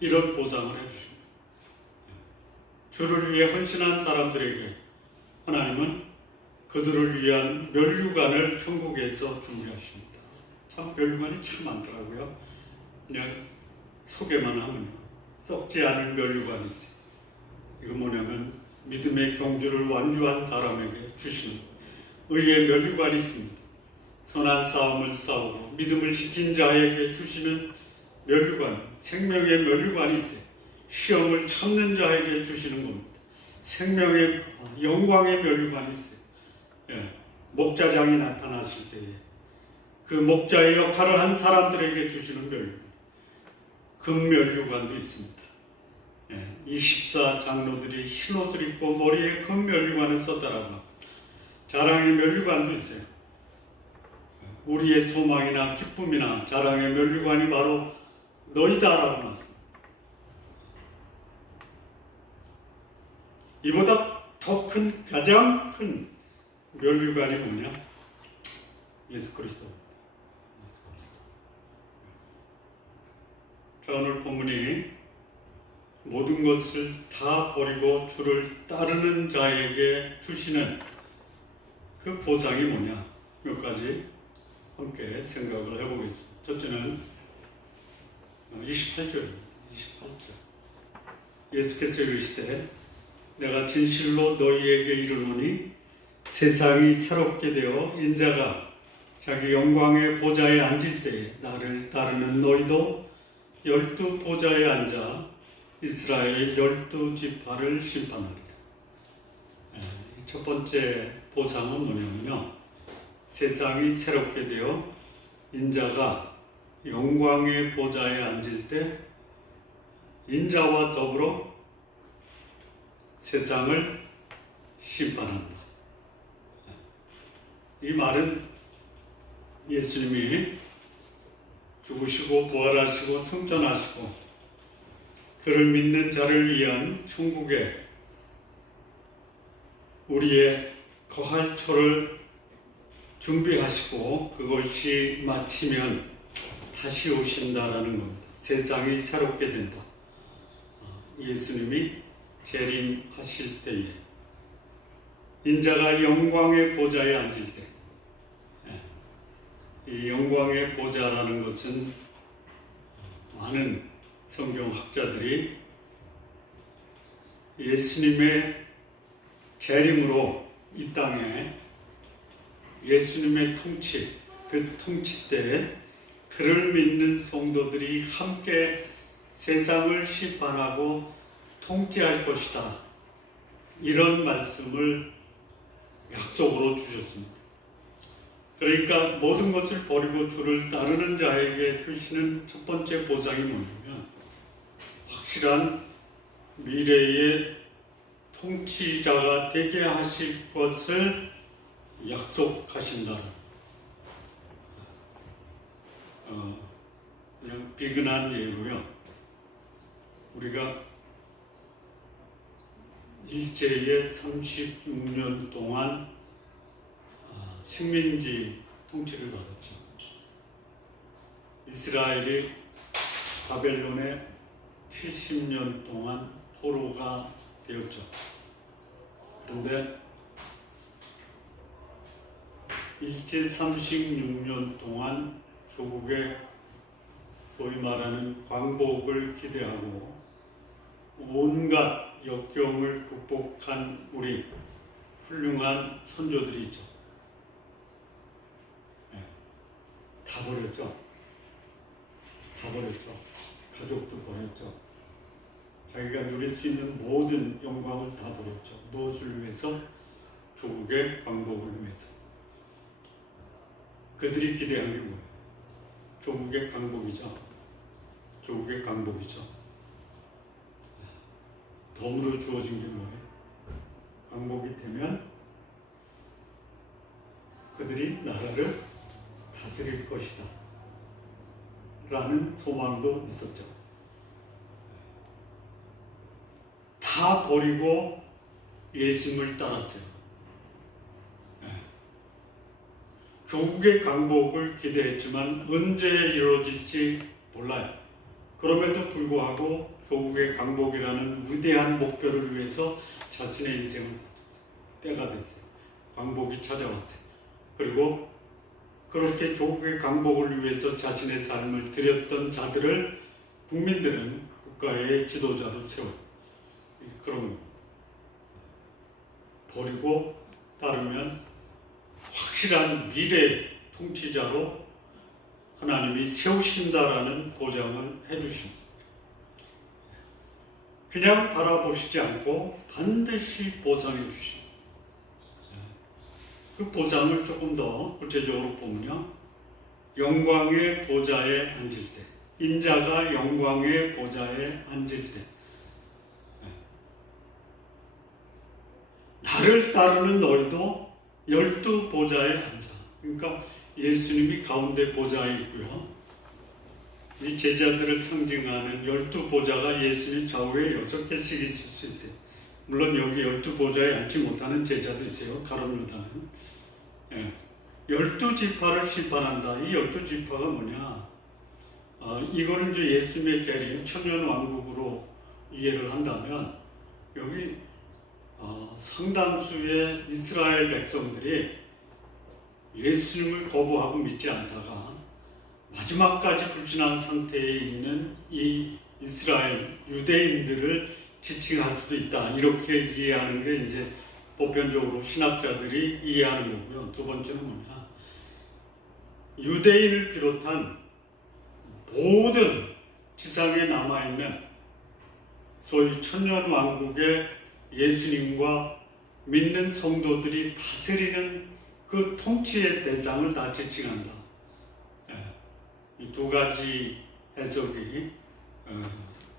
이런 보상을 해주십니다. 주를 위해 헌신한 사람들에게 하나님은 그들을 위한 면류관을 천국에서 준비하십니다. 참 면류관이 참 많더라고요. 그냥 소개만 하면요. 썩지 않은 면류관이 있어요. 이거 뭐냐면 믿음의 경주를 완주한 사람에게 주시는 의의 면류관이 있습니다. 선한 싸움을 싸우고 믿음을 지킨 자에게 주시는 면류관, 생명의 면류관이 있어요. 시험을 참는 자에게 주시는 겁니다. 생명의 영광의 면류관이 있어요. 목자장이 나타났을 때에 그 목자의 역할을 한 사람들에게 주시는 면류관, 금면류관도 있습니다. 24장로들이 흰 옷을 입고 머리에 금면류관을 썼다라고 자랑의 면류관도 있어요. 우리의 소망이나 기쁨이나 자랑의 면류관이 바로 너희다라고 말씀합니다. 이보다 더 큰 가장 큰 면류관이 뭐냐? 예수 그리스도. 자, 오늘 본문이 모든 것을 다 버리고 주를 따르는 자에게 주시는 그 보상이 뭐냐? 몇 가지 함께 생각을 해보겠습니다. 첫째는 28절. 예수께서 이르시되 내가 진실로 너희에게 이르노니 세상이 새롭게 되어 인자가 자기 영광의 보좌에 앉을 때에 나를 따르는 너희도 12 보좌에 앉아 이스라엘 12지파를 심판하리라. 첫 번째 보상은 뭐냐면요. 세상이 새롭게 되어 인자가 영광의 보좌에 앉을 때 인자와 더불어 세상을 심판한다. 이 말은 예수님이 죽으시고 부활하시고 승천하시고 그를 믿는 자를 위한 천국에 우리의 거할 초를 준비하시고 그것이 마치면 다시 오신다라는 겁니다. 세상이 새롭게 된다. 예수님이 재림하실 때에 인자가 영광의 보좌에 앉을 때, 이 영광의 보좌라는 것은 많은 성경학자들이 예수님의 재림으로 이 땅에 예수님의 통치, 그 통치 때 그를 믿는 성도들이 함께 세상을 심판하고 통치할 것이다. 이런 말씀을 약속으로 주셨습니다. 그러니까 모든 것을 버리고 주를 따르는 자에게 주시는 첫 번째 보장이 뭐냐면 확실한 미래의 통치자가 되게 하실 것을 약속하신다. 그냥 비근한 예로요. 우리가 일제에 36년 동안 식민지 통치를 받았죠. 이스라엘이 바벨론에 70년 동안 포로가 되었죠. 그런데 일제 36년 동안 조국의 소위 말하는 광복을 기대하고 온갖 역경을 극복한 우리 훌륭한 선조들이 있죠. 다 버렸죠. 다 버렸죠. 가족도 버렸죠. 자기가 누릴 수 있는 모든 영광을 다 버렸죠. 무엇을 위해서? 조국의 광복을 위해서. 그들이 기대한 게 뭐예요? 조국의 광복이죠. 조국의 광복이죠. 덤으로 주어진 게 뭐예요? 광복이 되면 그들이 나라를 다스릴 것이다 라는 소망도 있었죠. 다 버리고 예수님을 따랐어요. 조국의 광복을 기대했지만 언제 이루어질지 몰라요. 그럼에도 불구하고 조국의 광복이라는 위대한 목표를 위해서 자신의 인생을 때가 됐어요. 광복이 찾아왔어요. 그리고 그렇게 조국의 광복을 위해서 자신의 삶을 드렸던 자들을 국민들은 국가의 지도자로 세워요. 그럼 버리고 따르면 확실한 미래 통치자로 하나님이 세우신다라는 보장을 해주십니다. 그냥 바라보시지 않고 반드시 보상해 주십니다. 그 보상을 조금 더 구체적으로 보면요. 영광의 보좌에 앉을 때, 인자가 영광의 보좌에 앉을 때, 나를 따르는 너희도 12보좌에 앉아. 그러니까 예수님이 가운데 보좌에 있고요. 이 제자들을 상징하는 12보좌가 예수님 좌우에 6개씩 있을 수 있어요. 물론 여기 12보좌에 앉지 못하는 제자도 있어요. 가룟 유다는. 12지파를 심판한다. 이 12지파가 뭐냐? 이거는 이제 예수님의 재림, 천년왕국으로 이해를 한다면 여기 상당수의 이스라엘 백성들이 예수님을 거부하고 믿지 않다가 마지막까지 불신한 상태에 있는 이 이스라엘 유대인들을 지칭할 수도 있다. 이렇게 이해하는 게 이제 보편적으로 신학자들이 이해하는 거고요. 두 번째는 뭐냐? 유대인을 비롯한 모든 지상에 남아있는 소위 천년왕국의 예수님과 믿는 성도들이 다스리는 그 통치의 대상을 다 지칭한다. 이 두 가지 해석이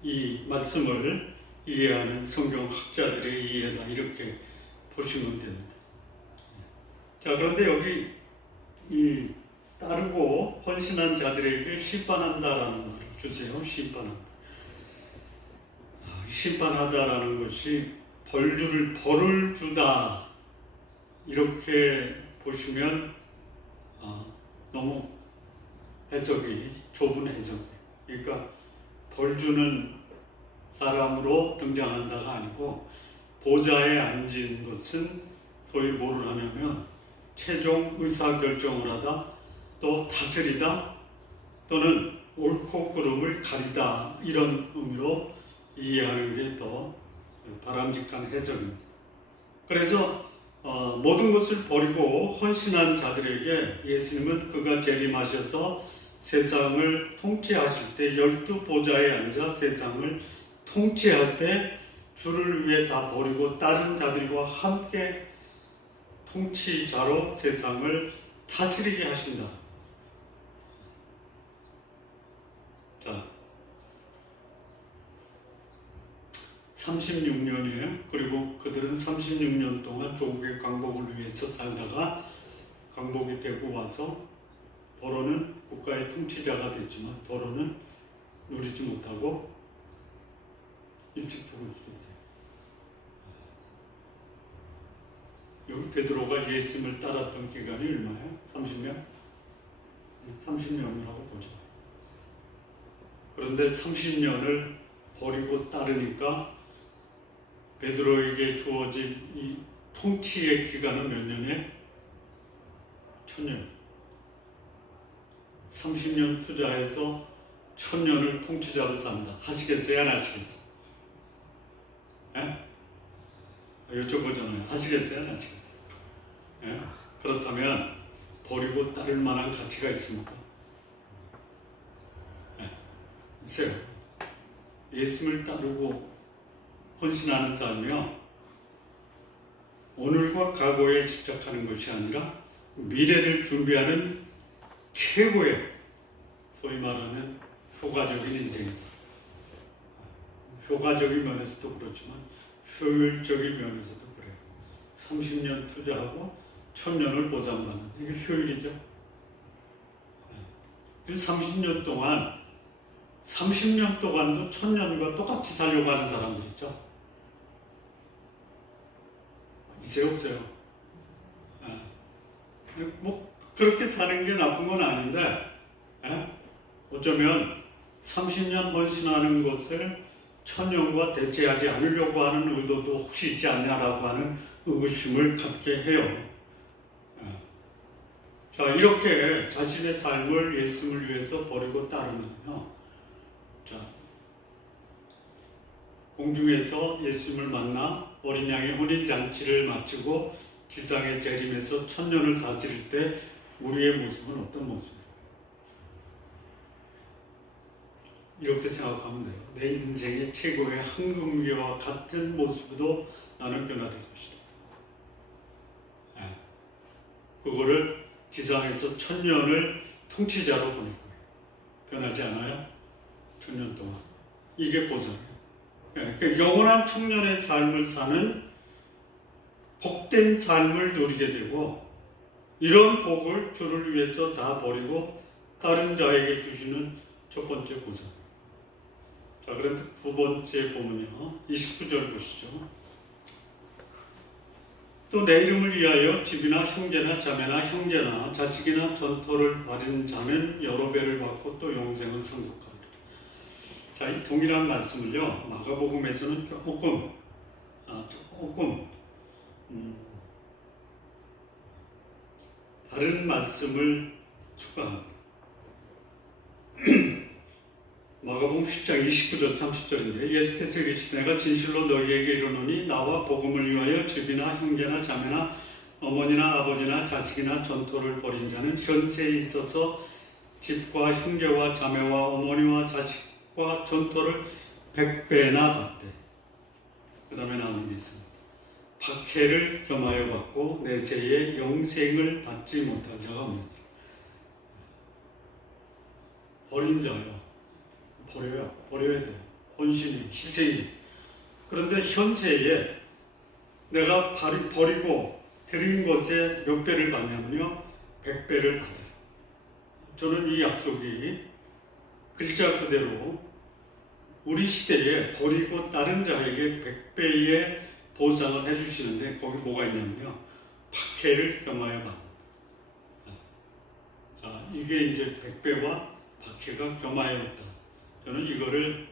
이 말씀을 이해하는 성경학자들의 이해다. 이렇게 보시면 됩니다. 자, 그런데 여기 이 따르고 헌신한 자들에게 심판한다라는 말을 주세요. 심판한다. 심판하다라는 것이 벌을 주다. 이렇게 보시면 너무 해석이 좁은 해석이에요. 그러니까 벌 주는 사람으로 등장한다가 아니고 보좌에 앉은 것은 소위 뭐를 하냐면 최종 의사결정을 하다, 또 다스리다, 또는 옳고 그름을 가리다, 이런 의미로 이해하는 게 더 바람직한 해석입니다. 그래서 모든 것을 버리고 헌신한 자들에게 예수님은 그가 재림하셔서 세상을 통치하실 때, 12보좌에 앉아 세상을 통치할 때 주를 위해 다 버리고 다른 자들과 함께 통치자로 세상을 다스리게 하신다. 자, 36년이에요. 그리고 그들은 36년 동안 조국의 광복을 위해서 살다가 광복이 되고 와서 포로는 국가의 통치자가 됐지만 포로는 누리지 못하고 일찍 죽을 수도 있어요. 여기 베드로가 예수님을 따랐던 기간이 얼마예요? 30년? 30년이라고 보죠. 그런데 30년을 버리고 따르니까 베드로에게 주어진 이 통치의 기간은 몇 년이에요? 1000년. 30년 투자해서 1000년을 통치자로 산다. 하시겠어요? 안 하시겠어요? 예? 여쭤보잖아요. 하시겠어요? 안 하시겠어요? 예? 그렇다면 버리고 따를 만한 가치가 있습니까? 예? 있어요. 예수님을 따르고 헌신하는 삶이요, 오늘과 과거에 집착하는 것이 아니라 미래를 준비하는 최고의, 소위 말하는 효과적인 인생입니다. 효과적인 면에서도 그렇지만 효율적인 면에서도 그래요. 30년 투자하고 1000년을 보상받는, 이게 효율이죠. 30년 동안 30년 동안도 1000년과 똑같이 살려고 하는 사람들 있죠. 있어요, 없어요? 뭐 그렇게 사는 게 나쁜 건 아닌데, 어쩌면 30년 헌신하는 것을 1000년과 대체하지 않으려고 하는 의도도 혹시 있지 않냐라고 하는 의구심을 갖게 해요. 자, 이렇게 자신의 삶을 예수님을 위해서 버리고 따르면요, 자, 공중에서 예수님을 만나 어린 양의 혼인잔치를 마치고 지상의 재림에서 1000년을 다스릴 때 우리의 모습은 어떤 모습일까요? 이렇게 생각하면 돼요. 내 인생의 최고의 황금기와 같은 모습으로 나는 변화될 것이다. 그거를 지상에서 1000년을 통치자로 보낼 거예요. 변하지 않아요? 1000년 동안. 이게 보상이에요. 그러니까 영원한 청년의 삶을 사는 복된 삶을 누리게 되고, 이런 복을 주를 위해서 다 버리고 다른 자에게 주시는 첫 번째 보상. 자, 그럼 두 번째 보면요, 29절 보시죠. 또 내 이름을 위하여 집이나 형제나 자매나 형제나 자식이나 전토를 벌인 자는 여러 배를 받고 또 영생을 상속하리라. 자, 이 동일한 말씀을요, 마가복음에서는 조금 다른 말씀을 추가합니다. 마가복음 10장 29절 30절인데, 예수께서 이르시되 내가 진실로 너희에게 이르노니 나와 복음을 위하여 집이나 형제나 자매나 어머니나 아버지나 자식이나 전토를 벌인 자는 현세에 있어서 집과 형제와 자매와 어머니와 자식과 전토를 100배나 받되, 그 다음에 나오는 게 있습니다. 박해를 겸하여 받고 내세에 영생을 받지 못할 자가 없느니라. 버린 자요, 버려야 돼요. 헌신이, 희생이. 그런데 현세에 내가 버리고 드린 것에 몇 배를 받냐면요, 100배를 받아요. 저는 이 약속이 글자 그대로 우리 시대에 버리고 다른 자에게 100배의 보상을 해주시는데, 거기 뭐가 있냐면요, 박해를 겸하여 받는다. 자, 이게 이제 100배와 박해가 겸하였다. 저는 이거를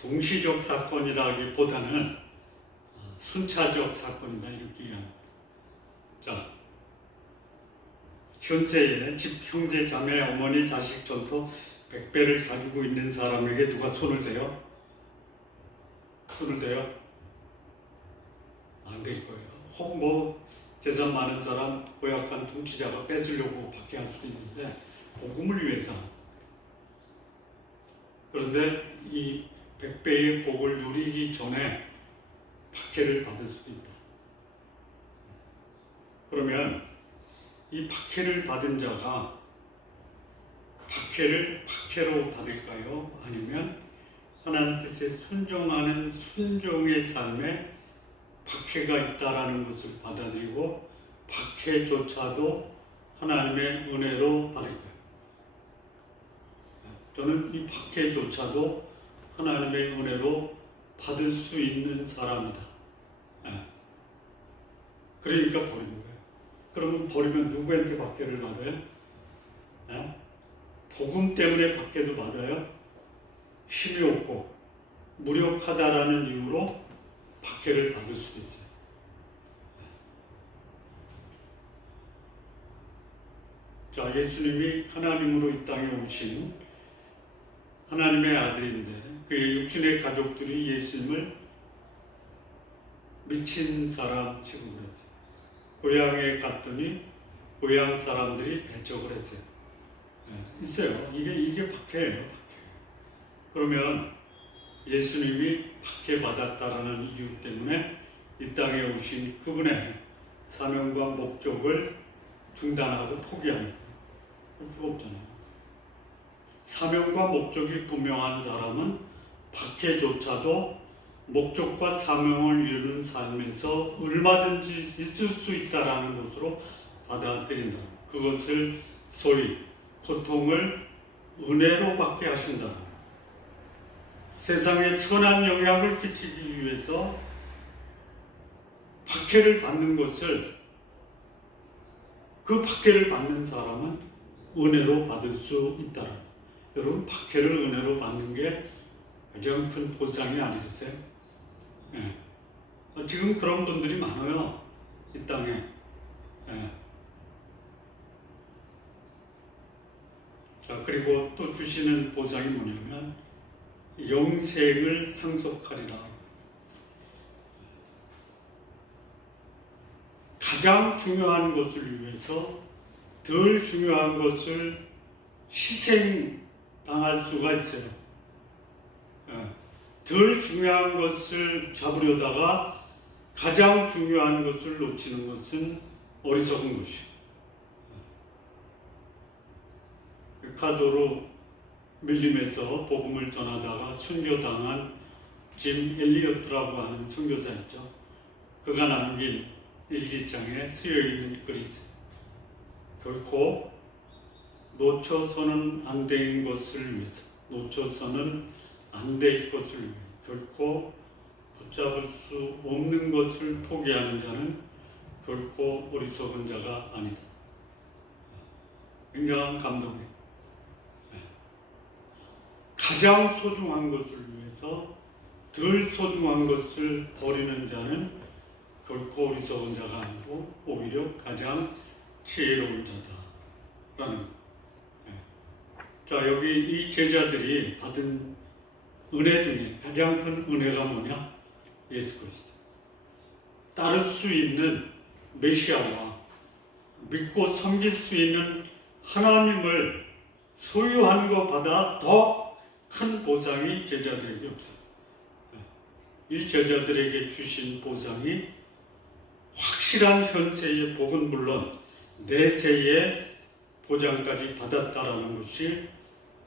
동시적 사건이라기보다는 순차적 사건이다 이렇게 이해합니다. 자, 현세에 집, 형제, 자매, 어머니, 자식, 전토 100배를 가지고 있는 사람에게 누가 손을 대요? 손을 대요? 안 될 거예요. 혹 뭐 재산 많은 사람, 고약한 통치자가 뺏으려고 받게 할 수도 있는데 복음을 위해서. 그런데 이 100배의 복을 누리기 전에 박해를 받을 수도 있다. 그러면 이 박해를 받은 자가 박해를 박해로 받을까요? 아니면 하나님 뜻에 순종하는 순종의 삶에 박해가 있다라는 것을 받아들이고 박해조차도 하나님의 은혜로 받을까요? 저는 이 박해조차도 하나님의 은혜로 받을 수 있는 사람이다. 그러니까 버리는 거예요. 그러면 버리면 누구한테 박해를 받아요? 복음 때문에 박해도 받아요. 힘이 없고 무력하다라는 이유로 박해를 받을 수도 있어요. 자, 예수님이 하나님으로 이 땅에 오신 하나님의 아들인데 그의 육신의 가족들이 예수님을 미친 사람 취급을 했어요. 고향에 갔더니 고향 사람들이 배척을 했어요. 있어요. 이게 박해예요. 박해. 그러면 예수님이 박해받았다라는 이유 때문에 이 땅에 오신 그분의 사명과 목적을 중단하고 포기합니다. 그럴 수가 없잖아요. 사명과 목적이 분명한 사람은 박해조차도 목적과 사명을 이루는 삶에서 얼마든지 있을 수 있다라는 것으로 받아들인다. 그것을 소위 고통을 은혜로 받게 하신다. 세상에 선한 영향을 끼치기 위해서 박해를 받는 것을 그 박해를 받는 사람은 은혜로 받을 수 있다. 여러분, 박해를 은혜로 받는 게 가장 큰 보상이 아니겠어요? 네. 지금 그런 분들이 많아요. 이 땅에. 네. 자, 그리고 또 주시는 보상이 뭐냐면 영생을 상속하리라. 가장 중요한 것을 위해서 덜 중요한 것을 희생당할 수가 있어요. 덜 중요한 것을 잡으려다가 가장 중요한 것을 놓치는 것은 어리석은 것이에요. 에콰도르 밀림에서 복음을 전하다가 순교당한 짐 엘리어트라고 하는 선교사 있죠. 그가 남긴 일기장에 쓰여있는 글이 있어요. 결코 놓쳐서는 안 될 것을 위해서, 놓쳐서는 안 될 것을 위해 결코 붙잡을 수 없는 것을 포기하는 자는 결코 어리석은 자가 아니다. 굉장한 감동이에요. 가장 소중한 것을 위해서 덜 소중한 것을 버리는 자는 결코 어리석은 자가 아니고 오히려 가장 지혜로운 자다라는 것. 자, 여기 이 제자들이 받은 은혜 중에 가장 큰 은혜가 뭐냐? 예수 그리스도. 따를 수 있는 메시아와 믿고 섬길 수 있는 하나님을 소유한 것보다 더 큰 보상이 제자들에게 없어요. 이 제자들에게 주신 보상이 확실한 현세의 복은 물론 내세의 보장까지 받았다라는 것이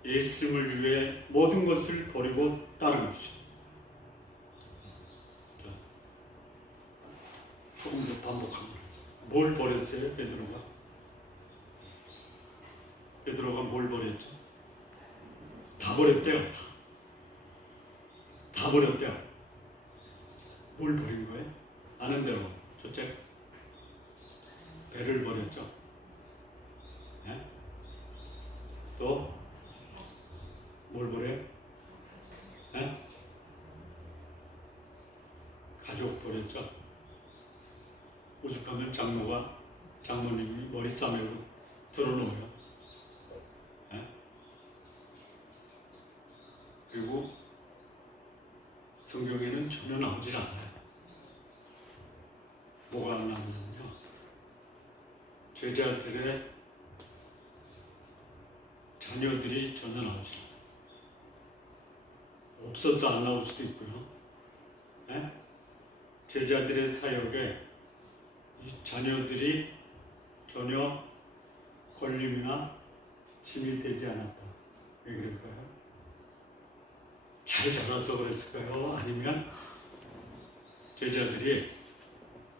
예수님을 위해 모든 것을 버리고 따른 것이죠. 조금 더 반복합니다. 뭘 버렸어요, 베드로가? 베드로가 뭘 버렸죠? 다 버렸대요. 다 버렸대요. 뭘 버린 거예요? 아는 대로. 첫째, 배를 버렸죠. 네? 또 뭘 버려요? 네? 가족 버렸죠. 오죽하면 장모님이 머리 싸매고 들어놓아요. 예? 그리고 성경에는 전혀 나오질 않아요. 뭐가 안 나오냐면요, 제자들의 자녀들이 전혀 나오질 않아요. 없어서 안 나올 수도 있고요. 예? 제자들의 사역에 이 자녀들이 전혀 걸림이나 침이 되지 않았다. 왜 그럴까요? 잘 자라서 그랬을까요? 아니면 제자들이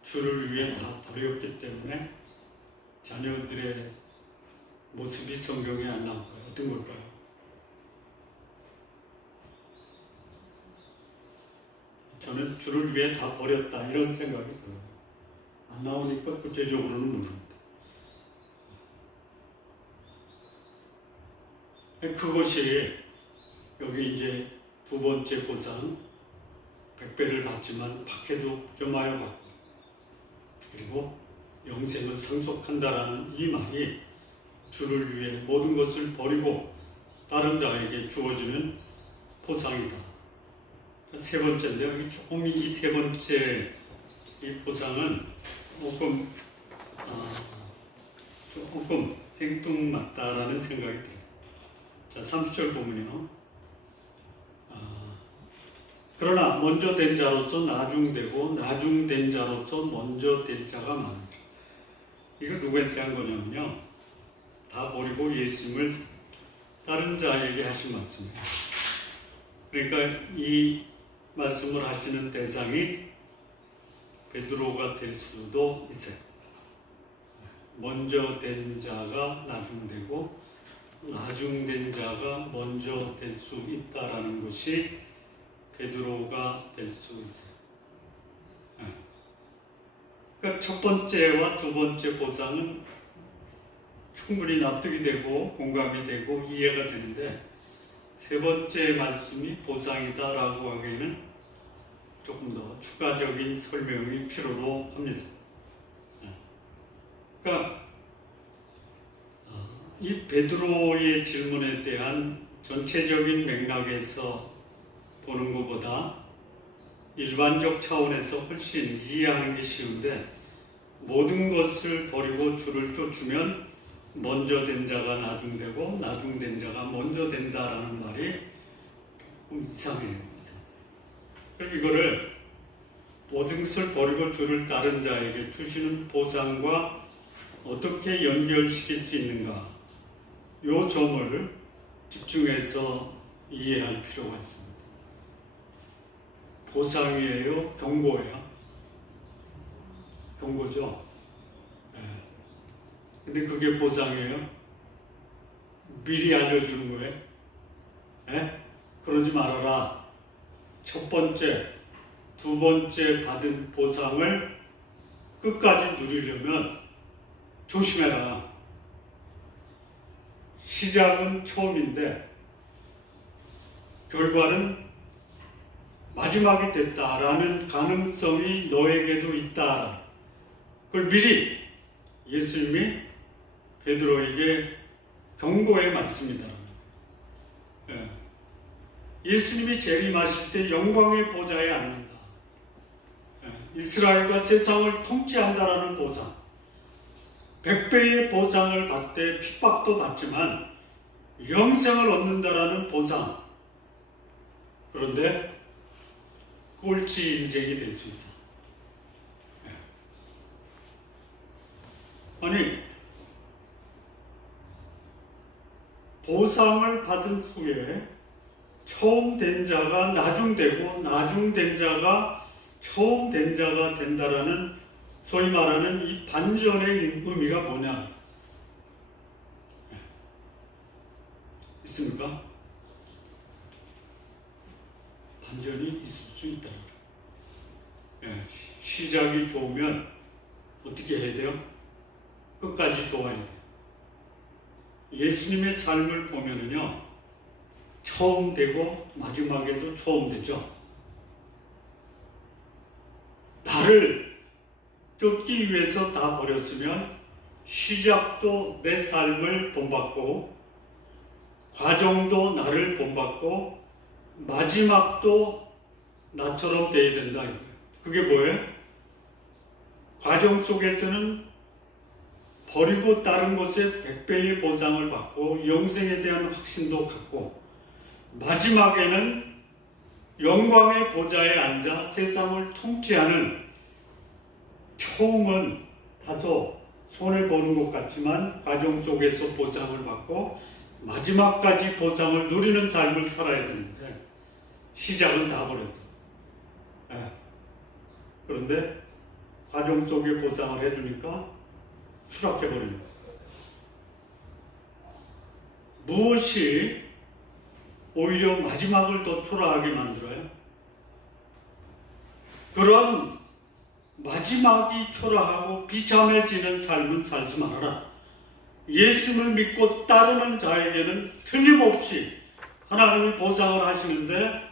주를 위해 다 버렸기 때문에 자녀들의 모습이 성경에 안 나올까요? 어떤 걸까요? 저는 주를 위해 다 버렸다 이런 생각이 들어요. 안 나오니까 구체적으로는 모릅니다. 그것이 여기 이제 두 번째 보상, 100배를 받지만 박해도 겸하여 받고, 그리고 영생을 상속한다라는 이 말이 주를 위해 모든 것을 버리고 다른 자에게 주어지는 보상이다. 세 번째인데, 여기 조금 이 세 번째 이 보상은 조금 생뚱맞다라는 생각이 들어요. 자, 30절 보면요. 그러나 먼저 된 자로서 나중되고 나중된 자로서 먼저 될 자가 많으리라. 이거 누구한테 한 거냐면요, 다 버리고 예수님을 다른 자에게 하신 말씀이에요. 그러니까 이 말씀을 하시는 대상이 베드로가 될 수도 있어요. 먼저 된 자가 나중되고 나중된 자가 먼저 될 수 있다라는 것이 베드로가 될 수 있어요. 그러니까 첫 번째와 두 번째 보상은 충분히 납득이 되고 공감이 되고 이해가 되는데, 세 번째 말씀이 보상이다라고 하기에는 조금 더 추가적인 설명이 필요로 합니다. 그러니까 이 베드로의 질문에 대한 전체적인 맥락에서 보는 것보다 일반적 차원에서 훨씬 이해하는 게 쉬운데, 모든 것을 버리고 주를 쫓으면 먼저 된 자가 나중되고 나중된 자가 먼저 된다라는 말이 조금 이상해요. 그럼 이거를 모든 것을 버리고 주를 따른 자에게 주시는 보상과 어떻게 연결시킬 수 있는가, 이 점을 집중해서 이해할 필요가 있습니다. 보상이에요? 경고예요? 경고죠? 근데 그게 보상이에요? 미리 알려주는 거예요? 그러지 말아라. 첫 번째, 두 번째 받은 보상을 끝까지 누리려면 조심해라. 시작은 처음인데 결과는 마지막이 됐다라는 가능성이 너에게도 있다. 그걸 미리 예수님이 베드로에게 경고의 말씀이다. 예수님이 재림하실 때 영광의 보좌에 앉는다. 이스라엘과 세상을 통치한다라는 보상, 100배의 보상을 받되 핍박도 받지만 영생을 얻는다라는 보상. 그런데 꼴찌 인생이 될 수 있어. 아니, 보상을 받은 후에 처음 된 자가 나중되고 나중된 자가 처음 된 자가 된다라는 소위 말하는 이 반전의 의미가 뭐냐? 있습니까? 반전이 있을 수 있다. 시작이 좋으면 어떻게 해야 돼요? 끝까지 좋아야 돼요. 예수님의 삶을 보면은요, 처음 되고 마지막에도 처음 되죠. 나를 쫓기 위해서 다 버렸으면 시작도 내 삶을 본받고 과정도 나를 본받고 마지막도 나처럼 돼야 된다. 그게 뭐예요? 과정 속에서는 버리고 다른 곳에 100배의 보상을 받고 영생에 대한 확신도 갖고 마지막에는 영광의 보좌에 앉아 세상을 통치하는 처음은 다소 손해보는 것 같지만 과정 속에서 보상을 받고 마지막까지 보상을 누리는 삶을 살아야 되는데 시작은 다 버렸어. 그런데 과정 속에 보상을 해주니까 추락해버립니다. 무엇이 오히려 마지막을 더 초라하게 만들어요? 그런 마지막이 초라하고 비참해지는 삶은 살지 말아라. 예수를 믿고 따르는 자에게는 틀림없이 하나님이 보상을 하시는데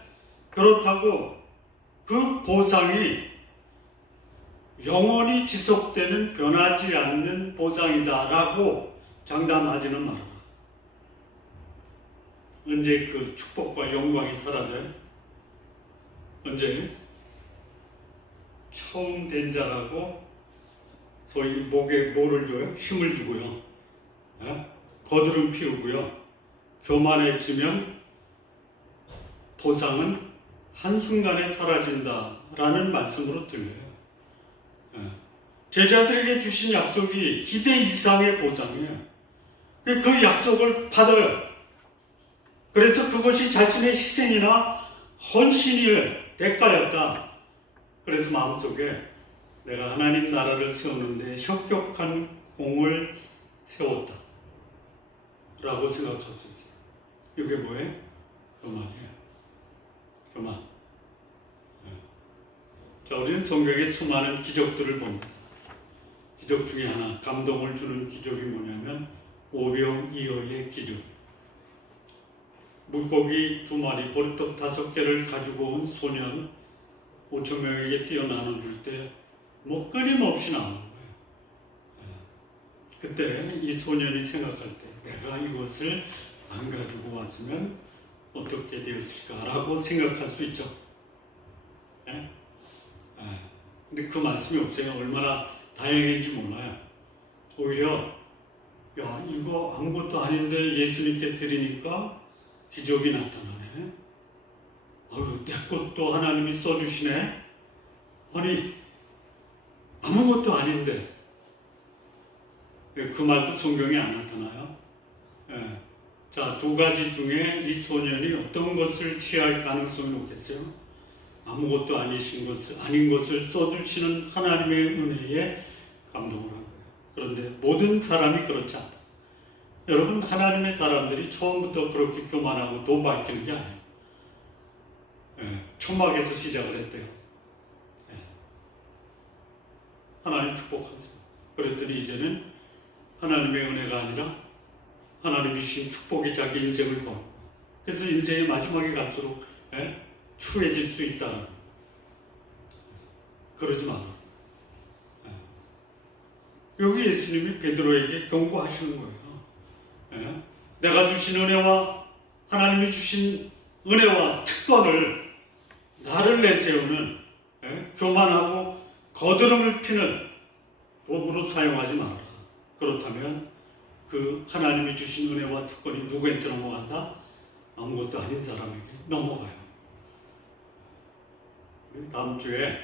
그렇다고 그 보상이 영원히 지속되는 변하지 않는 보상이다라고 장담하지는 말아라. 언제 그 축복과 영광이 사라져요? 언제? 처음 된 자라고 소위 목에 뭐를 줘요? 힘을 주고요. 거드름 피우고요. 교만해지면 보상은 한순간에 사라진다라는 말씀으로 들려요. 제자들에게 주신 약속이 기대 이상의 보상이에요. 그 약속을 받아요. 그래서 그것이 자신의 희생이나 헌신의 대가였다. 그래서 마음속에 내가 하나님 나라를 세우는데 혁혁한 공을 세웠다 라고 생각할 수 있어요. 이게 뭐예요? 교만이에요. 교만. 자, 우리는 성경의 수많은 기적들을 봅니다. 기적 중에 하나, 감동을 주는 기적이 뭐냐면 오병이어의 기적. 물고기 2마리, 보리떡 5개를 가지고 온 소년 5,000명에게 띄어 나눠줄 때 뭐 끊임없이 나오는 거예요. 그때 이 소년이 생각할 때 내가 이것을 안 가지고 왔으면 어떻게 되었을까라고 생각할 수 있죠. 근데 그 말씀이 없어요. 얼마나 다행인지 몰라요. 오히려 야 이거 아무것도 아닌데 예수님께 드리니까 기적이 나타나네. 아유 내 것도 하나님이 써주시네. 아니 아무것도 아닌데 그 말도 성경에 안 나타나요. 자, 2가지 중에 이 소년이 어떤 것을 취할 가능성이 높겠어요? 아무것도 아닌 것을 써주시는 하나님의 은혜에 감동을 한 거예요. 그런데 모든 사람이 그렇지 않다. 여러분, 하나님의 사람들이 처음부터 그렇게 교만하고 돈 밝히는 게 아니에요. 초막에서 시작을 했대요. 하나님 축복하세요. 그랬더니 이제는 하나님의 은혜가 아니라 하나님이 주신 축복이 자기 인생을 걸고 그래서 인생의 마지막에 갈수록 추해질 수 있다는 그러지 마라. 여기 예수님이 베드로에게 경고하시는 거예요. 내가 주신 은혜와 하나님이 주신 은혜와 특권을 나를 내세우는 교만하고 거드름을 피는 도구로 사용하지 말아라. 그렇다면 그 하나님이 주신 은혜와 특권이 누구한테 넘어간다? 아무것도 아닌 사람에게 넘어가요. 다음 주에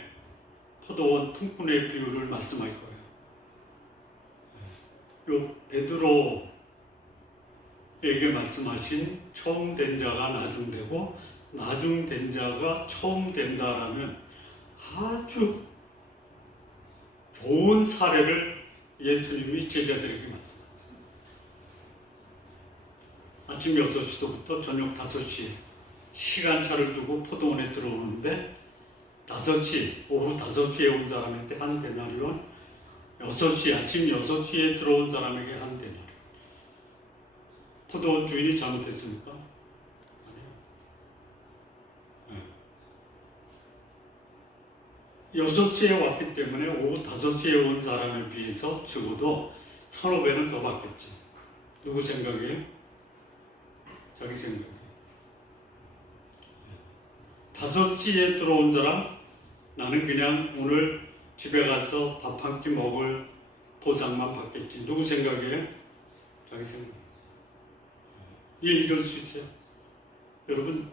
포도원 품꾼의 비유를 말씀할 거예요. 요 베드로에게 말씀하신 처음 된 자가 나중 되고 나중 된 자가 처음 된다라는 아주 좋은 사례를 예수님이 제자들에게 말씀하세요. 아침 6시부터 저녁 5시에 시간차를 두고 포도원에 들어오는데 오후 5시에 온 사람한테 한 데나리온, 6시, 아침 6시에 들어온 사람에게 한 데나리온. 포도원 주인이 잘못했습니까? 아니요. 6시에 왔기 때문에 오후 5시에 온 사람에 비해서 적어도 1,500은 더 받겠죠. 누구 생각이에요? 자기 생각이에요. 5시에 들어온 사람, 나는 그냥 오늘 집에 가서 밥 한 끼 먹을 보상만 받겠지. 누구 생각이에요? 자기 생각. 예, 이럴 수 있어요. 여러분,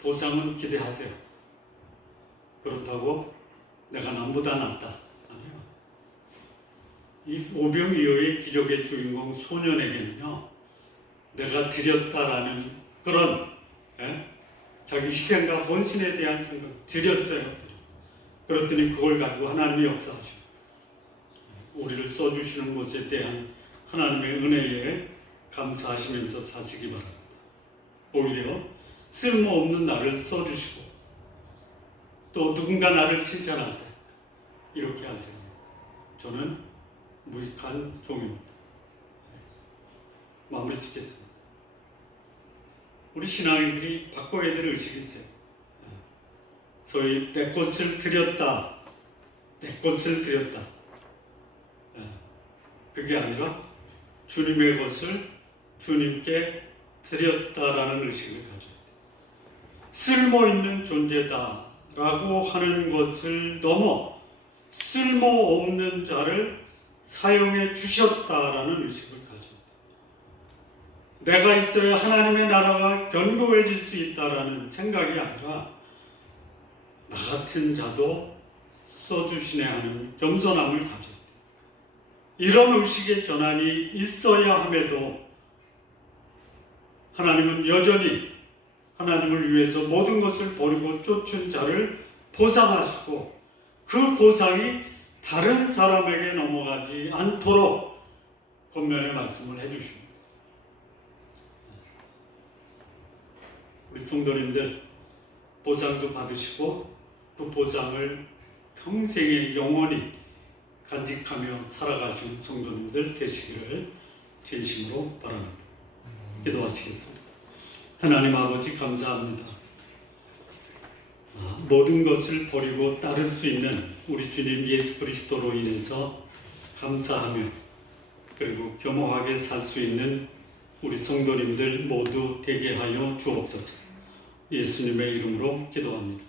보상은 기대하세요. 그렇다고 내가 남보다 낫다. 아니요. 이 오병이어의 기적의 주인공 소년에게는요, 내가 드렸다라는 그런 자기 희생과 헌신에 대한 생각 드렸어요. 그랬더니 그걸 가지고 하나님이 역사하시고 우리를 써주시는 것에 대한 하나님의 은혜에 감사하시면서 사시기 바랍니다. 오히려 쓸모없는 나를 써주시고 또 누군가 나를 칭찬할 때 이렇게 하세요. 저는 무익한 종입니다. 마무리 짓겠습니다. 우리 신앙인들이 바꿔야 될 의식이 있어요. 소위 내 것을 드렸다. 내 것을 드렸다. 그게 아니라 주님의 것을 주님께 드렸다라는 의식을 가져야 돼요. 쓸모있는 존재다라고 하는 것을 넘어 쓸모없는 자를 사용해 주셨다라는 의식을 가져야 돼요. 내가 있어야 하나님의 나라가 견고해질 수 있다라는 생각이 아니라 나 같은 자도 써주시네 하는 겸손함을 가져야 돼요. 이런 의식의 전환이 있어야 함에도 하나님은 여전히 하나님을 위해서 모든 것을 버리고 쫓은 자를 보상하시고 그 보상이 다른 사람에게 넘어가지 않도록 권면의 말씀을 해주십니다. 우리 성도님들 보상도 받으시고 그 보상을 평생에 영원히 간직하며 살아가시는 성도님들 되시기를 진심으로 바랍니다. 기도하시겠습니다. 하나님 아버지 감사합니다. 모든 것을 버리고 따를 수 있는 우리 주님 예수 그리스도로 인해서 감사하며 그리고 겸허하게 살 수 있는 우리 성도님들 모두 되게 하여 주옵소서. 예수님의 이름으로 기도합니다.